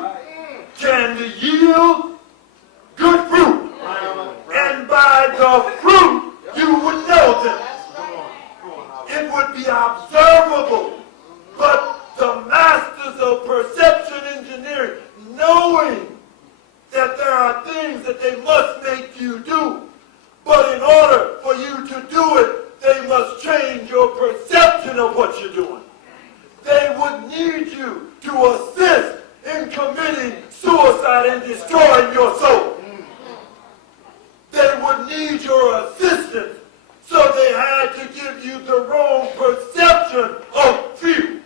can yield good fruit. And by the fruit you would know them. of perception engineering, knowing that there are things that they must make you do. But in order for you to do it, they must change your perception of what you're doing. They would need you to assist in committing suicide and destroying your soul. They would need your assistance, so they had to give you the wrong perception of fear.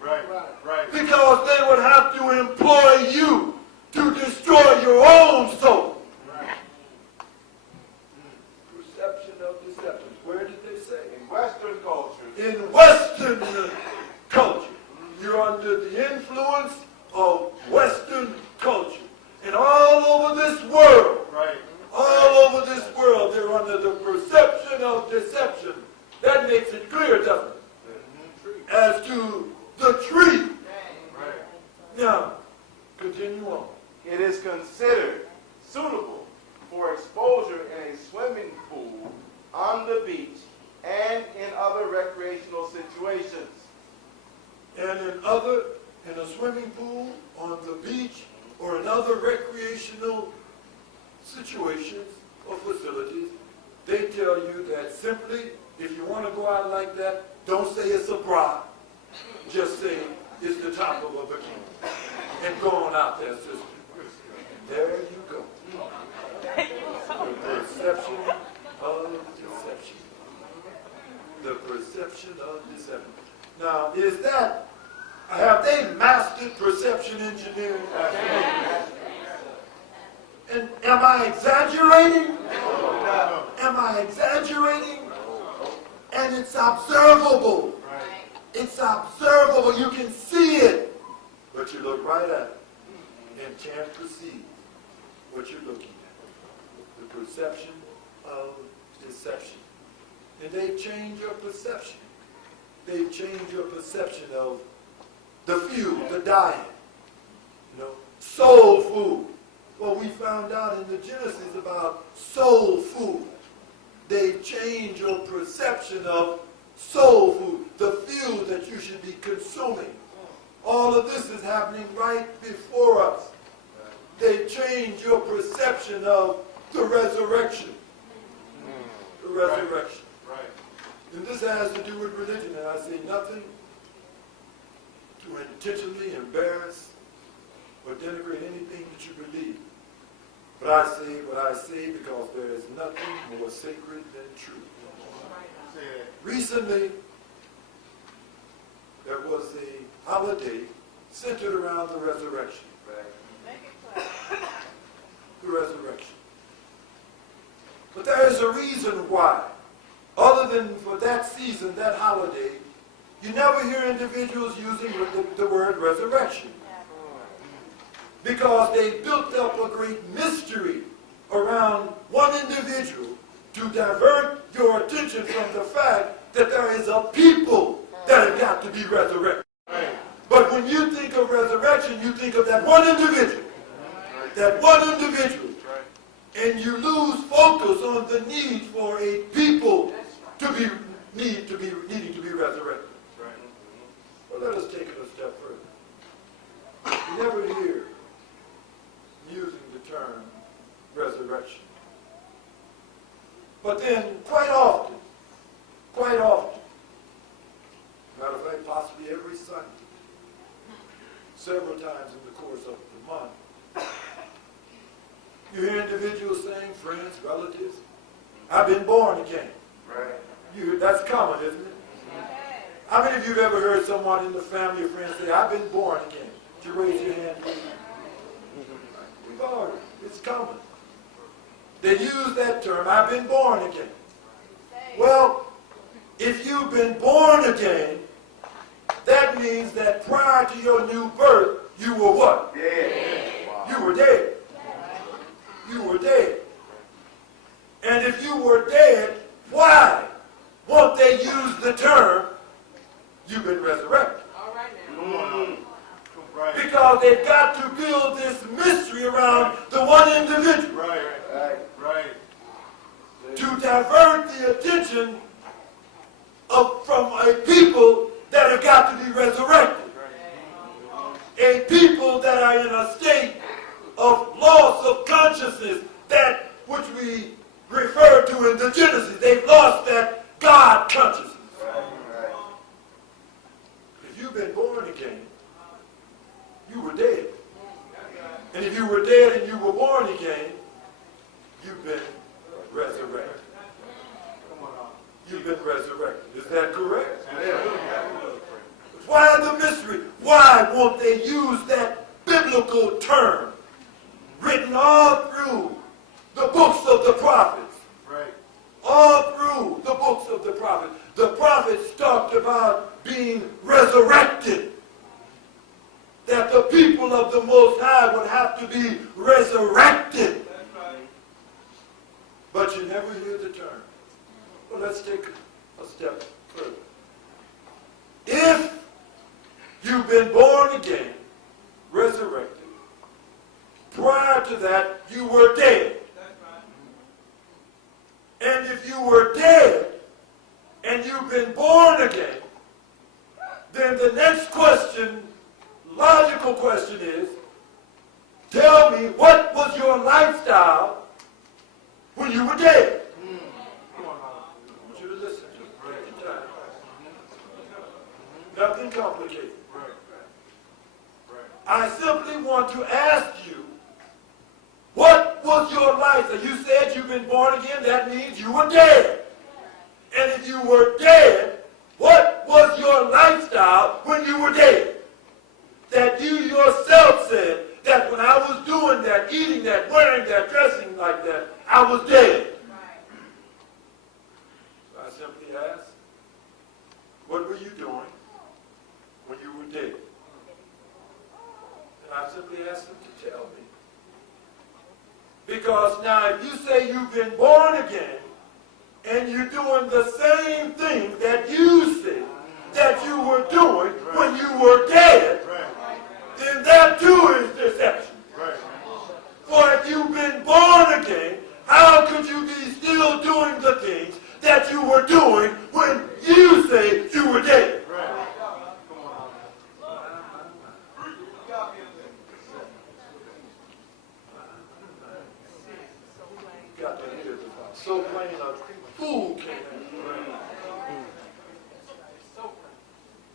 Right. Because they would have to employ you to destroy your own soul. Perception of deception. Where did they say? In Western culture. In Western culture. You're under the influence of Western culture. And all over this world, Right. all over this world, they're under the perception of deception. That makes it clear, doesn't it? As to the tree. Right. Now, continue on. It is considered suitable for exposure in a swimming pool, on the beach, and in other recreational situations. And in a swimming pool, on the beach, or in other recreational situations or facilities, they tell you that simply, if you want to go out like that, don't say it's a bra. Just say it's the top of a bikini. And go on out there, sister. There you go. The perception of deception. The perception of deception. Now, have they mastered perception engineering? And am I exaggerating? Am I exaggerating? And it's observable. It's observable. You can see it. But you look right at it and can't perceive what you're looking at. The perception of deception. And they change your perception. They change your perception of the fuel, the diet. Soul food. Well, we found out in the Genesis about soul food. They change your perception of soul food, the fuel that you should be consuming. All of this is happening right before us. They change your perception of the resurrection. The resurrection. Right. And this has to do with religion, and I say nothing to intentionally embarrass or denigrate anything that you believe. But I say what I say because there is nothing more sacred than truth. Recently, there was a holiday centered around the resurrection. The resurrection. But there is a reason why. Other than for that season, that holiday, you never hear individuals using the word resurrection. Because they built up a great mystery around one individual to divert your attention from the fact that there is a people that have got to be resurrected. But when you think of resurrection, you think of that one individual. That one individual. And you lose focus on the need for a people needing to be resurrected. Well, let us take it a step further. You never hear using the term resurrection. But then quite often, matter of fact, possibly every Sunday, several times in the course of the month, you hear individuals saying, friends, relatives, I've been born again. That's common, isn't it? How many of you have ever heard someone in the family or friends say, I've been born again? Would you raise your hand? We've all heard it. It's common. They use that term, I've been born again. Well, if you've been born again, that means that prior to your new birth, you were what? Dead. You were dead. You were dead. And if you were dead, why won't they use the term, you've been resurrected? All right now. Right. Because they've got to build this mystery around the one individual. Right. To divert the attention from a people that have got to be resurrected. are in a state of loss of consciousness, that which we refer to in the Genesis. They've lost that God consciousness. If you've been born again, you were dead. And if you were dead and you were born again, you've been resurrected. You've been resurrected. Is that correct? Why the mystery? Why won't they use that biblical term written all through the books of the prophets? Right. All through the books of the prophets. The prophets talked about being resurrected. That the people of the Most High would have to be resurrected. But you never hear the term. Well, let's take a step further. If you've been born again, resurrected, prior to that you were dead. And if you were dead and you've been born again, then the next question, logical question is, tell me, what was your lifestyle when you were dead? I want you to listen to me. Take your time. Nothing complicated. I simply want to ask you, what was your lifestyle? You said you've been born again. That means you were dead. And if you were dead, what was your lifestyle when you were dead? That you yourself said that when I was doing that, eating that, wearing that, dressing like that, I was dead. So I simply asked, what were you doing when you were dead? And I simply asked them to tell me. Because now if you say you've been born again, and you're doing the same thing that you said that you were doing when you were dead, then that too is deception. For if you've been born again, how could you be still doing the things that you were doing when you say you were dead? Got to hear this. So plain a fool can't.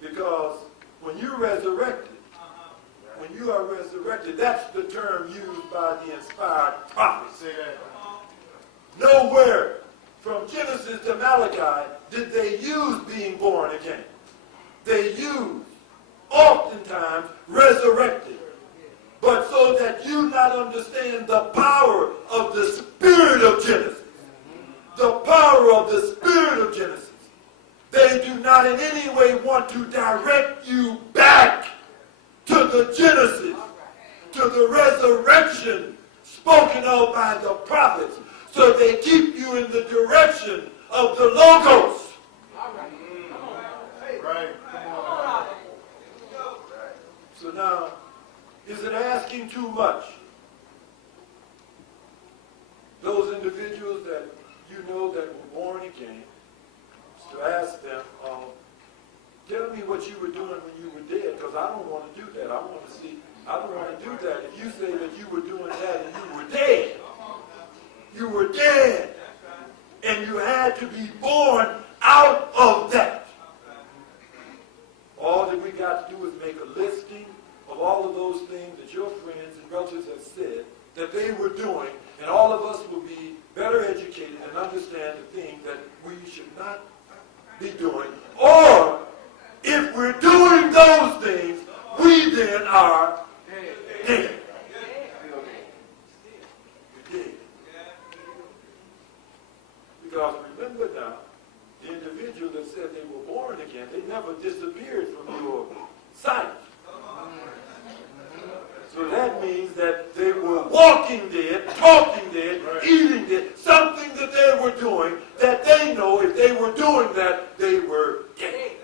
Because when you're resurrected, when you are resurrected, that's the term used by the inspired prophets. Nowhere from Genesis to Malachi did they use being born again. They used, oftentimes, resurrected. But so that you not understand the power of the spirit of Genesis, the power of the spirit of Genesis, they do not in any way want to direct you back to the Genesis, to the resurrection spoken of by the prophets. So they keep you in the direction of the Logos. Right. So now, is it asking too much? Those individuals that you know that were born again, to ask them, tell me what you were doing when you were dead, because I don't want to do that. I want to see, I don't want to do that. If you say that you were doing that and you were dead, and you had to be born out of that. All that we got to do is make a listing of all of those things that your friends and relatives have said that they were doing, and all of us will be better educated and understand the things that we should not be doing. Or, if we're doing those things, we then are dead. We're dead. Because remember now, the individual that said they were born again, they never disappeared from your sight. So that means that they were walking dead, talking dead, eating dead, something that they were doing that they know if they were doing that, they were dead.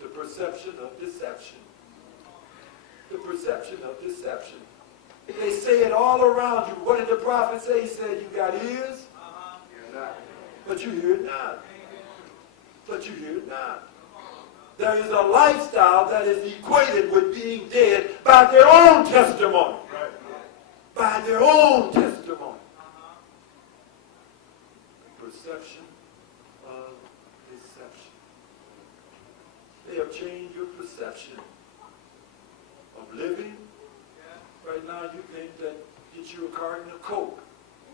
The perception of deception. The perception of deception. They say it all around you. What did the prophet say? He said, you got ears, but you hear it not. But you hear it not. There is a lifestyle that is equated with being dead by their own testimony. By their own testimony. Perception of deception. They have changed your perception of living. Right now you think that get you a carton of Coke,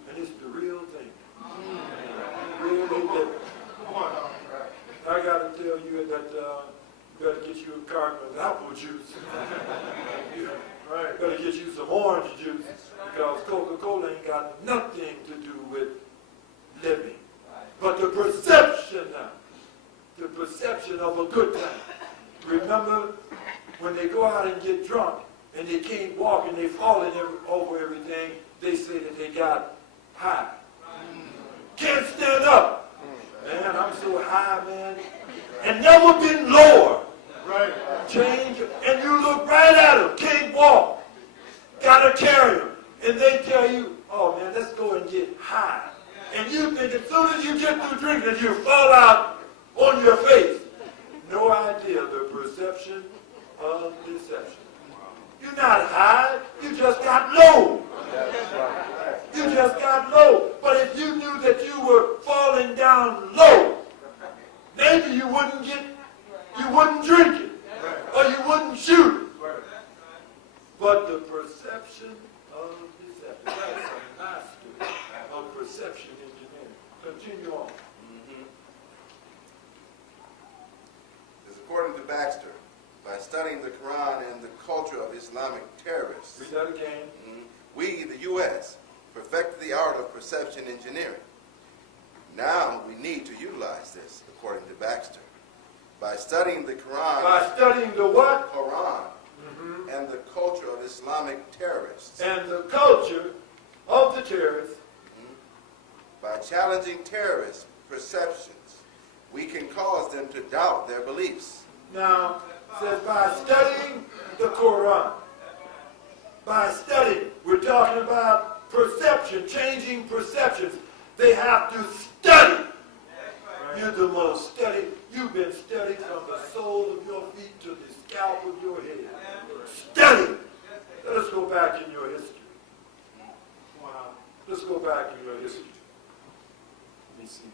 and it's the real thing. Really living. I got to tell you that you better get you a carton of apple juice. You better get you some orange juice, because Coca-Cola ain't got nothing to do with living. But the perception now, the perception of a good time. Remember when they go out and get drunk and they can't walk and they're falling over everything, they say that they got high. Can't stand up. Man, I'm so high, man. And never been lower. Right. Change, and you look right at them. Can't walk. Gotta carry them. And they tell you, oh man, let's go and get high. And you think as soon as you get through drinking, you fall out on your face. No idea the perception of deception. You're not high, you just got low. You just got low. But if you knew that you were falling down low, maybe you wouldn't drink it, or you wouldn't shoot it. But the perception of deception, that's a master of perception engineering. Continue on. It's according to Baxter, by studying the Quran and the culture of Islamic terrorists, Read that again. we, the U.S., perfected the art of perception engineering. Now we need to utilize this, according to Baxter, by studying the Quran. By studying the what? Quran and the culture of Islamic terrorists. And the culture of the terrorists. By challenging terrorist perceptions, we can cause them to doubt their beliefs. Now, it says by studying the Quran. By studying, we're talking about perception, changing perceptions. They have to study. You're the most studied. You've been studied from the sole of your feet to the scalp of your head. Study. Let us go back in your history. Let's go back in your history. Let me see the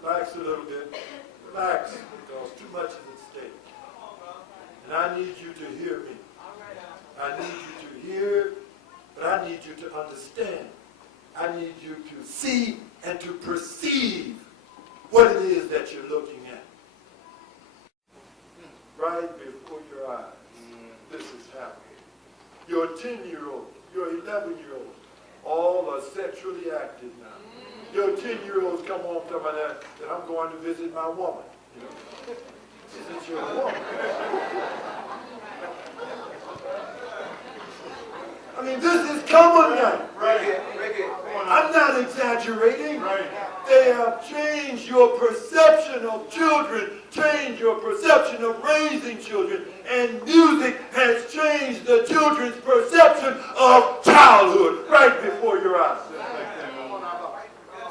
relax a little bit. Relax, because too much is at stake. And I need you to hear me. I need you to hear, but I need you to understand. I need you to see and to perceive what it is that you're looking at. Right before your eyes, this is happening. Your 10-year-old, your 11-year-old, all are sexually active now. Your 10-year-olds come home to me that I'm going to visit my woman. You know? Visit your woman. I mean, this is common now. I'm not exaggerating. They have changed your perception of children, changed your perception of raising children, and music has changed the children's perception of childhood right before your eyes.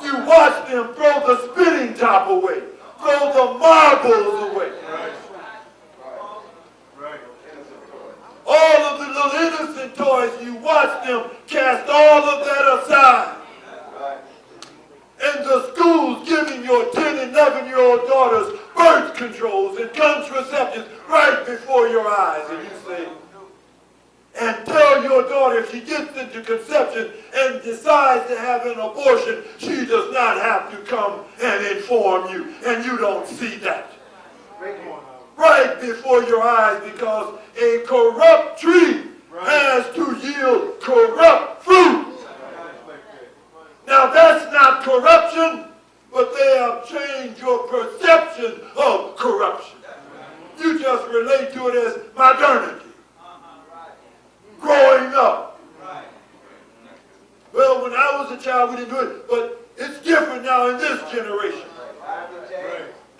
You watch them throw the spinning top away, throw the marbles away. All of the little innocent toys, you watch them cast all of that aside. And the schools giving your 10 and 11-year-old daughters birth controls and contraceptives right before your eyes. And you say, and tell your daughter if she gets into conception and decides to have an abortion, she does not have to come and inform you. And you don't see that. Right before your eyes, because a corrupt tree has to yield corrupt fruit. Now that's not corruption, but they have changed your perception of corruption. You just relate to it as modernity. Growing up. Well, when I was a child, we didn't do it, but it's different now in this generation.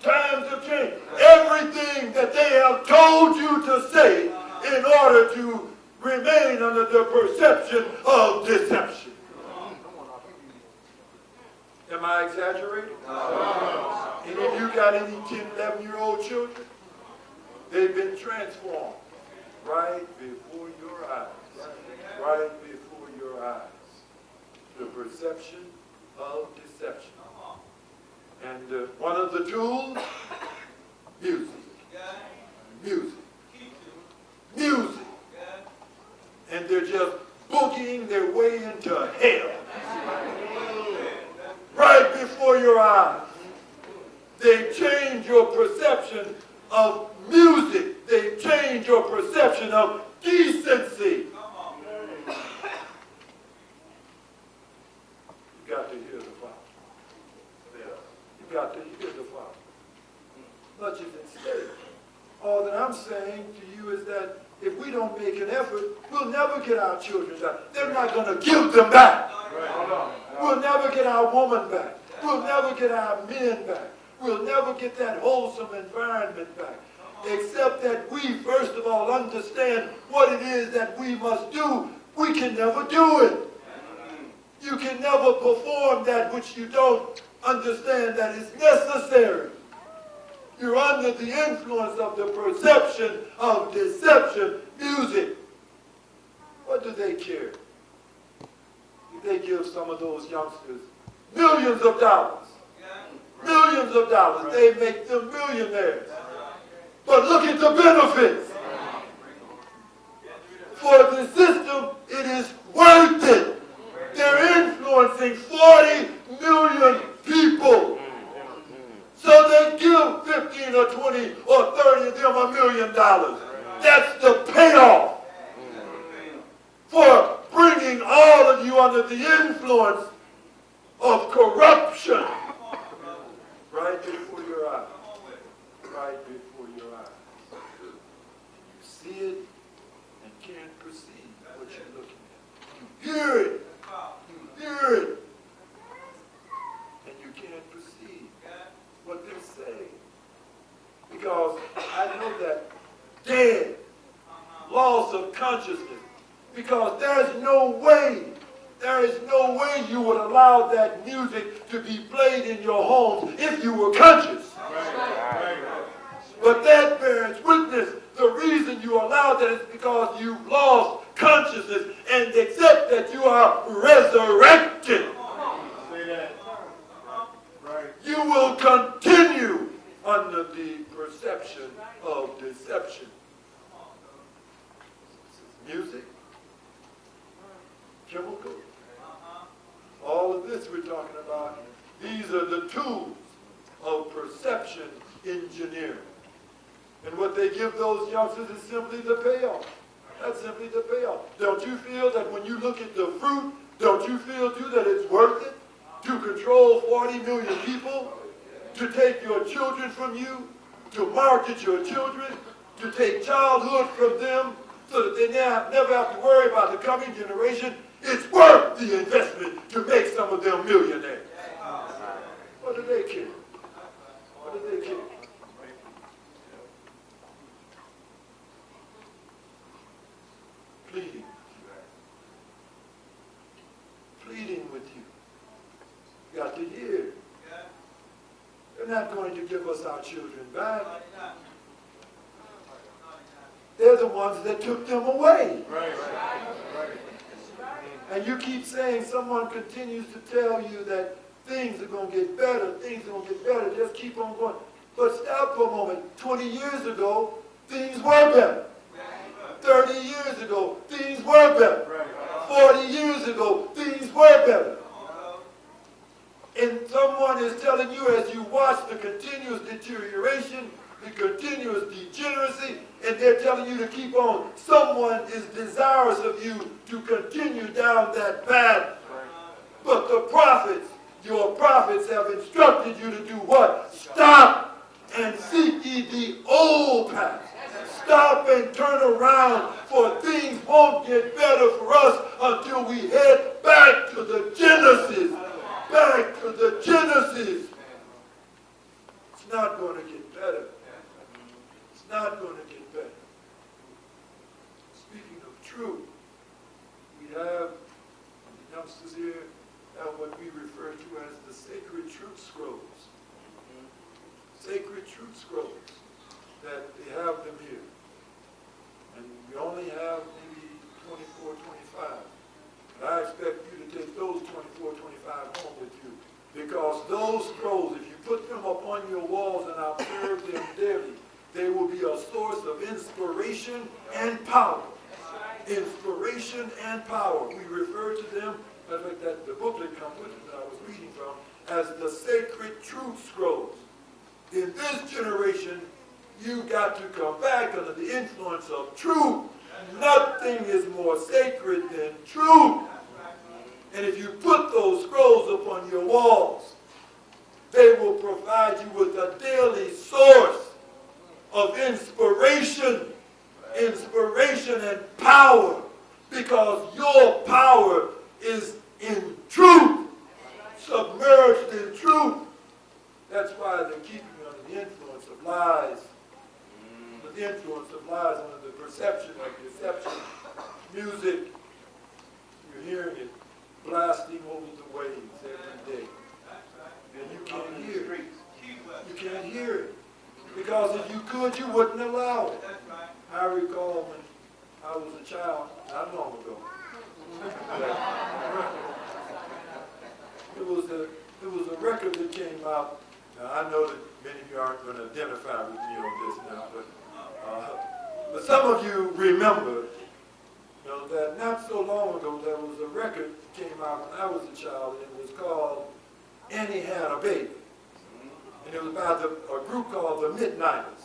Times have changed. Everything that they have told you to say in order to remain under the perception of deception. Am I exaggerating? Any of you got any 10, 11-year-old children? They've been transformed right before your eyes. Right before your eyes. The perception of deception. And one of the tools, music. Music. Music. And they're just boogieing their way into hell. Right before your eyes. They change your perception of music. They change your perception of decency. You got to hear the Father. You got to hear the Father. Much is at stake. All that I'm saying to you is that if we don't make an effort, we'll never get our children back. They're not going to give them back. We'll never get our woman back. We'll never get our men back. We'll never get that wholesome environment back. Except that we, first of all, understand what it is that we must do. We can never do it. You can never perform that which you don't understand that is necessary. You're under the influence of the perception of deception, music. What do they care? If they give some of those youngsters millions of dollars. Millions of dollars. They make them millionaires. But look at the benefits. For the system, it is worth it. They're influencing 40 million people. So they give 15 or 20 or 30 of them $1 million. That's the payoff for bringing all of you under the influence of corruption right before your eyes. Right before your eyes. You see it and can't perceive what you're looking at. You hear it. You hear it. And you can't perceive what they're saying. Because I know that dead, loss of consciousness. Because there's no way you would allow that music to be played in your homes if you were conscious. But that bears witness. The reason you allow that is because you've lost consciousness and accept that you are resurrected. You will continue under the perception of deception. Music, chemical, all of this we're talking about. These are the tools of perception engineering. And what they give those youngsters is simply the payoff. That's simply the payoff. Don't you feel that when you look at the fruit, don't you feel too that it's worth it to control 40 million people, to take your children from you, to market your children, to take childhood from them so that they never have to worry about the coming generation? It's worth the investment to make some of them millionaires. What do they care? What do they care? Pleading with you. You got to hear. They're not going to give us our children back. They're the ones that took them away. And you keep saying, someone continues to tell you that things are going to get better, things are going to get better, just keep on going. But stop for a moment. 20 years ago, things were better. 30 years ago, things were better. 40 years ago, things were better. And someone is telling you as you watch the continuous deterioration, the continuous degeneracy, and they're telling you to keep on. Someone is desirous of you to continue down that path. But the prophets, your prophets have instructed you to do what? Stop and seek ye the old path. Stop and turn around, for things won't get better for us until we head back to the Genesis. Back to the Genesis. It's not going to get better. It's not going to get better. Speaking of truth, we have the youngsters here what we refer to as the sacred truth scrolls. Sacred truth scrolls, that they have them here. And we only have maybe 24, 25. But I expect you to take those 24, 25 home with you. Because those scrolls, if you put them upon your walls and observe them daily, they will be a source of inspiration and power. Inspiration and power. We refer to them, like that the booklet comes with it that I was reading from, as the sacred truth scrolls. In this generation, you got to come back under the influence of truth. Nothing is more sacred than truth. And if you put those scrolls upon your walls, they will provide you with a daily source of inspiration and power, because your power is in truth, submerged in truth. That's why they're keeping you under the influence of lies, under the influence of lies, under the perception of deception. Music, you're hearing it blasting over the waves every day. And you can't hear it. You can't hear it. Because if you could, you wouldn't allow it. I recall when I was a child, not long ago. It was a record that came out. Now I know that many of you aren't going to identify with me on this now, but some of you remember, that not so long ago there was a record that came out when I was a child, and it was called Annie Had a Baby. And it was about a group called the Midnighters.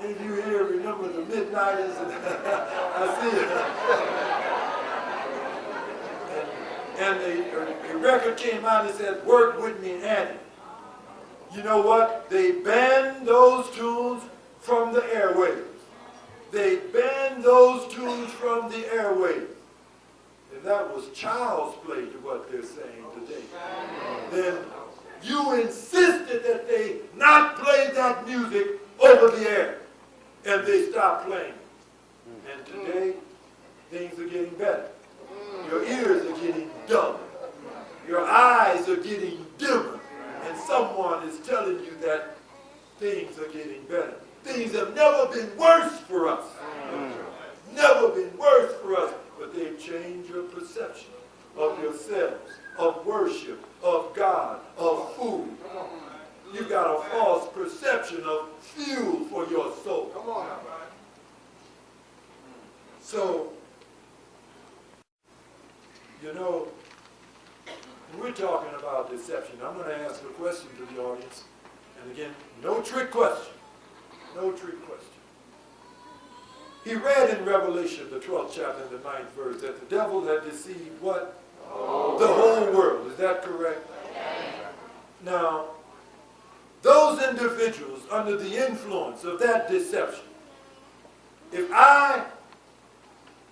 Any of you here remember the Midnighters? I see it. And the record came out and said, "Work with me, Annie." You know what? They banned those tunes from the airwaves. They banned those tunes from the airwaves. And that was child's play to what they're saying today. Then you insisted that they not play that music over the air. And they stopped playing. And today, things are getting better. Your ears are getting dumber. Your eyes are getting dimmer. And someone is telling you that things are getting better. Things have never been worse for us. Never been worse for us. But they've changed your perception of yourselves, of worship, of God, of food. You've got a false perception of fuel for your soul. Come on. So, when we're talking about deception, I'm going to ask a question to the audience. And again, no trick question. No trick question. He read in Revelation, the 12th chapter, the 9th verse, that the devil had deceived what? The whole world. Is that correct? Now, those individuals under the influence of that deception, if I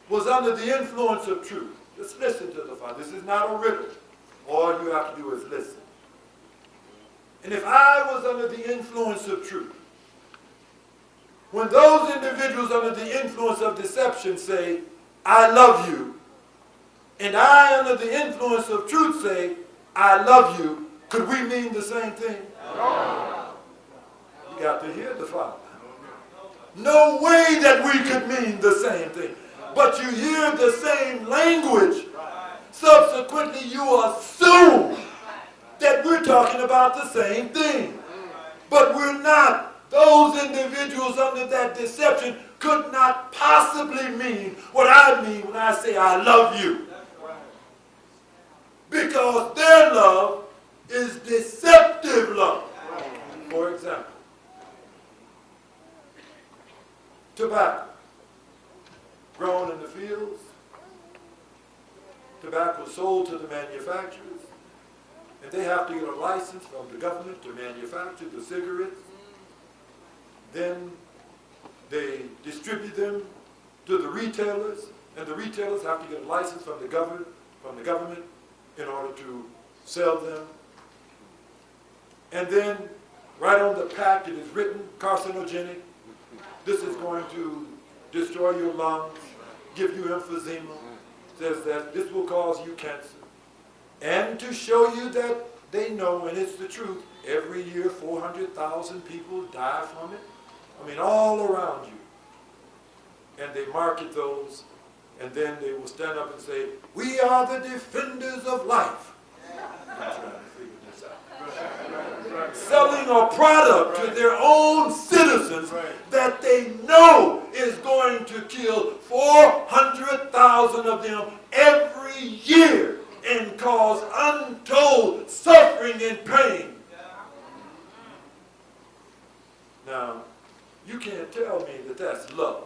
was under the influence of truth, just listen to the Father. This is not a riddle. All you have to do is listen. And if I was under the influence of truth, when those individuals under the influence of deception say, "I love you," and I under the influence of truth say, "I love you," could we mean the same thing? No. You got to hear the Father. No way that we could mean the same thing. But you hear the same language. Subsequently, you assume that we're talking about the same thing. But we're not. Those individuals under that deception could not possibly mean what I mean when I say I love you. Because their love is deceptive love. For example, tobacco, grown in the fields, tobacco sold to the manufacturers, and they have to get a license from the government to manufacture the cigarettes. Then they distribute them to the retailers, and the retailers have to get a license from the government in order to sell them. And then right on the pack it is written, carcinogenic. This is going to destroy your lungs, give you emphysema. Says that this will cause you cancer. And to show you that they know, and it's the truth, every year 400,000 people die from it. I mean, all around you. And they market those, and then they will stand up and say, we are the defenders of life. I'm trying to figure this out. Selling a product to their own citizens that they know is going to kill 400,000 of them every year and cause untold suffering and pain. Now, you can't tell me that that's love.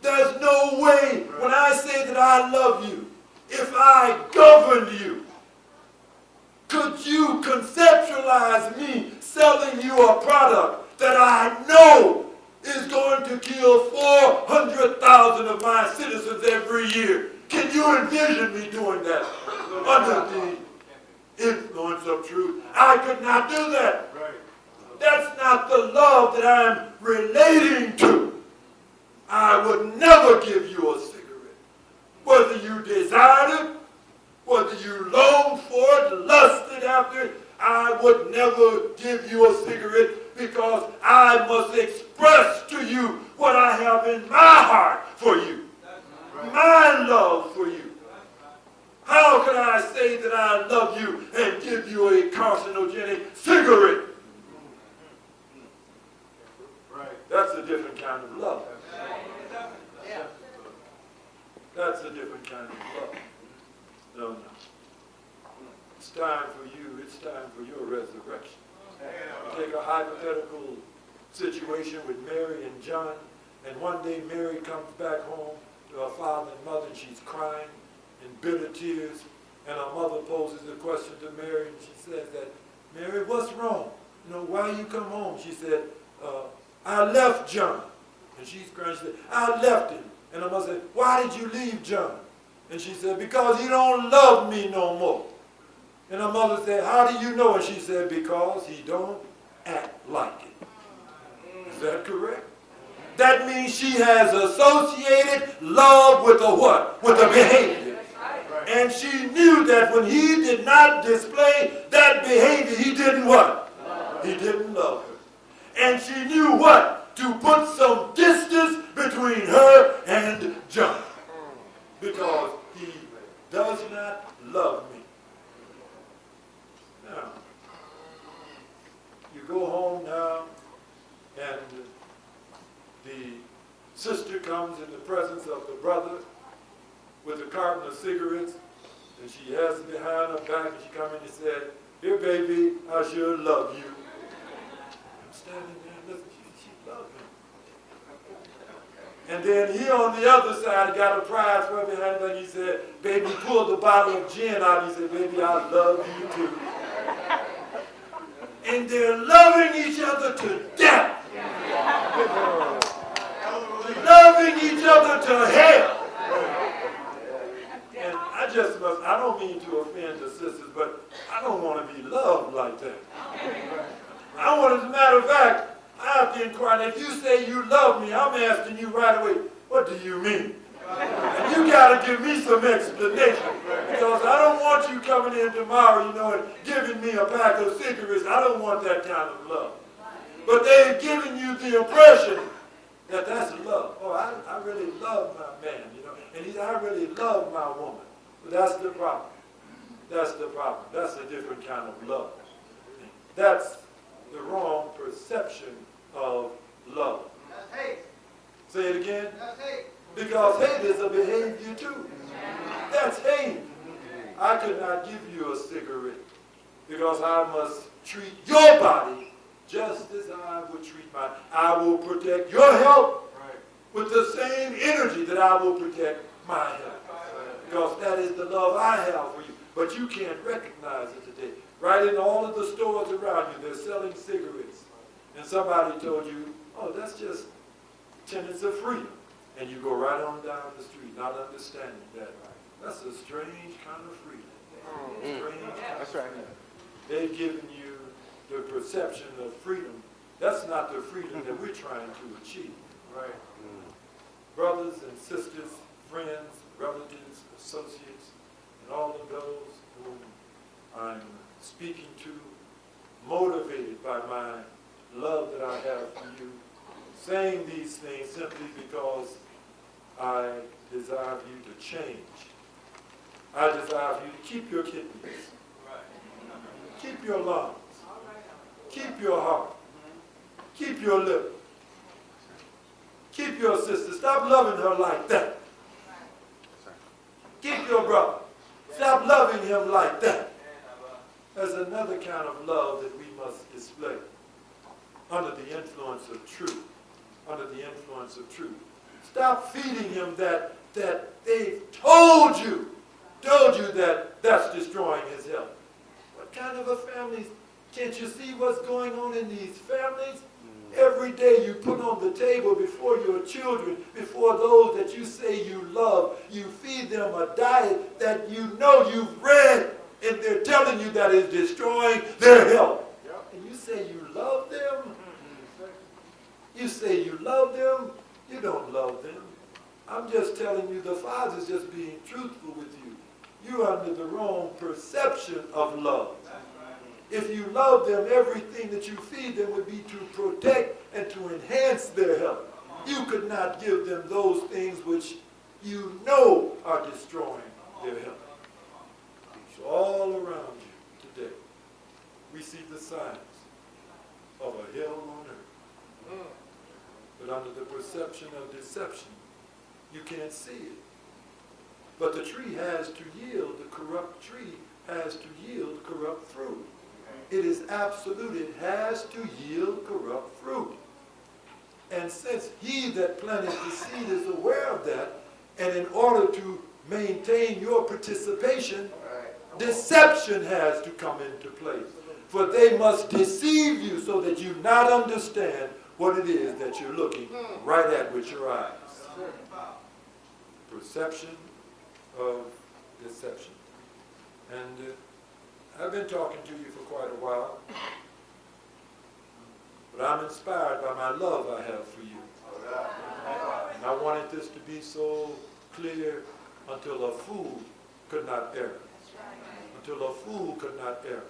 There's no way when I say that I love you, if I governed you, could you conceptualize me selling you a product that I know is going to kill 400,000 of my citizens every year? Can you envision me doing that under the influence of truth? I could not do that. That's not the love that I'm relating to. I would never give you a cigarette. Whether you desired it, whether you longed for it, lusted after it, I would never give you a cigarette because I must express to you what I have in my heart for you. My love for you. How can I say that I love you and give you a carcinogenic cigarette? That's a different kind of love. That's a different kind of love. No. It's time for you. It's time for your resurrection. Take a hypothetical situation with Mary and John, and one day Mary comes back home to her father and mother, and she's crying in bitter tears, and her mother poses a question to Mary, and she says that, Mary, what's wrong? You know, why you come home? She said, I left John. And she's crying. She said, I left him. And her mother said, why did you leave John? And she said, because he don't love me no more. And her mother said, how do you know? And she said, because he don't act like it. Is that correct? That means she has associated love with a what? With a behavior. And she knew that when he did not display that behavior, he didn't what? He didn't love her. And she knew what? To put some distance between her and John. Because he does not love me. Now, you go home now, and the sister comes in the presence of the brother with a carton of cigarettes, and she has it behind her back, and she comes in and said, here, baby, I sure love you. I'm standing there and listening. She loves me. And then he on the other side got a prize for behind her, and he said, baby, pull the bottle of gin out. He said, baby, I love you too. And they're loving each other to death. Loving each other to hell. And I don't mean to offend the sisters, but I don't want to be loved like that. I want, as a matter of fact, I have to inquire, if you say you love me, I'm asking you right away, what do you mean? And you got to give me some explanation, because I don't want you coming in tomorrow, and giving me a pack of cigarettes. I don't want that kind of love. But they've given you the impression that that's love. Oh, I really love my man, and I really love my woman. But that's the problem. That's the problem. That's a different kind of love. That's the wrong perception of love. That's hate. Say it again. That's hate. Because hate is a behavior too. That's hate. I could not give you a cigarette because I must treat your body just as I would treat mine. I will protect your health with the same energy that I will protect my health. Because that is the love I have for you. But you can't recognize it today. Right in all of the stores around you, they're selling cigarettes. And somebody told you, oh, that's just tenets of freedom. And you go right on down the street, not understanding that. That's a strange kind of freedom. That's right. They've given you the perception of freedom. That's not the freedom that we're trying to achieve. Right? Brothers and sisters, friends, relatives, associates, and all of those whom I'm speaking to, motivated by my love that I have for you, saying these things simply because I desire you to change. I desire you to keep your kidneys, keep your lungs, keep your heart, keep your liver, keep your sister. Stop loving her like that. Keep your brother. Stop loving him like that. There's another kind of love that we must display under the influence of truth. Under the influence of truth. Stop feeding him that they've told you that that's destroying his health. What kind of a family? Can't you see what's going on in these families? Every day you put on the table before your children, before those that you say you love, you feed them a diet that you know you've read, and they're telling you that is destroying their health. And you say you love them? You say you love them? You don't love them. I'm just telling you, the Father's just being truthful with you. You're under the wrong perception of love. If you love them, everything that you feed them would be to protect and to enhance their health. You could not give them those things which you know are destroying their health. So all around you today, we see the signs of a hell on earth. But under the perception of deception, you can't see it. But the tree has to yield, the corrupt tree has to yield corrupt fruit. It is absolute. It has to yield corrupt fruit. And since he that planted the seed is aware of that, and in order to maintain your participation, deception has to come into place. For they must deceive you so that you not understand what it is that you're looking right at with your eyes. Perception of deception. And I've been talking to you for quite a while, but I'm inspired by my love I have for you. And I wanted this to be so clear until a fool could not err. Until a fool could not err.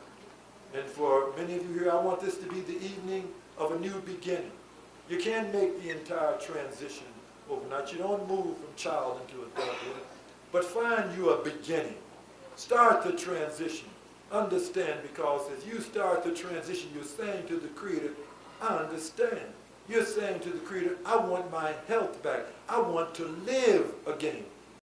And for many of you here, I want this to be the evening of a new beginning. You can't make the entire transition overnight. You don't move from child into adulthood, but find you a beginning. Start the transition. Understand, because as you start the transition, you're saying to the Creator, I understand. You're saying to the Creator, I want my health back. I want to live again.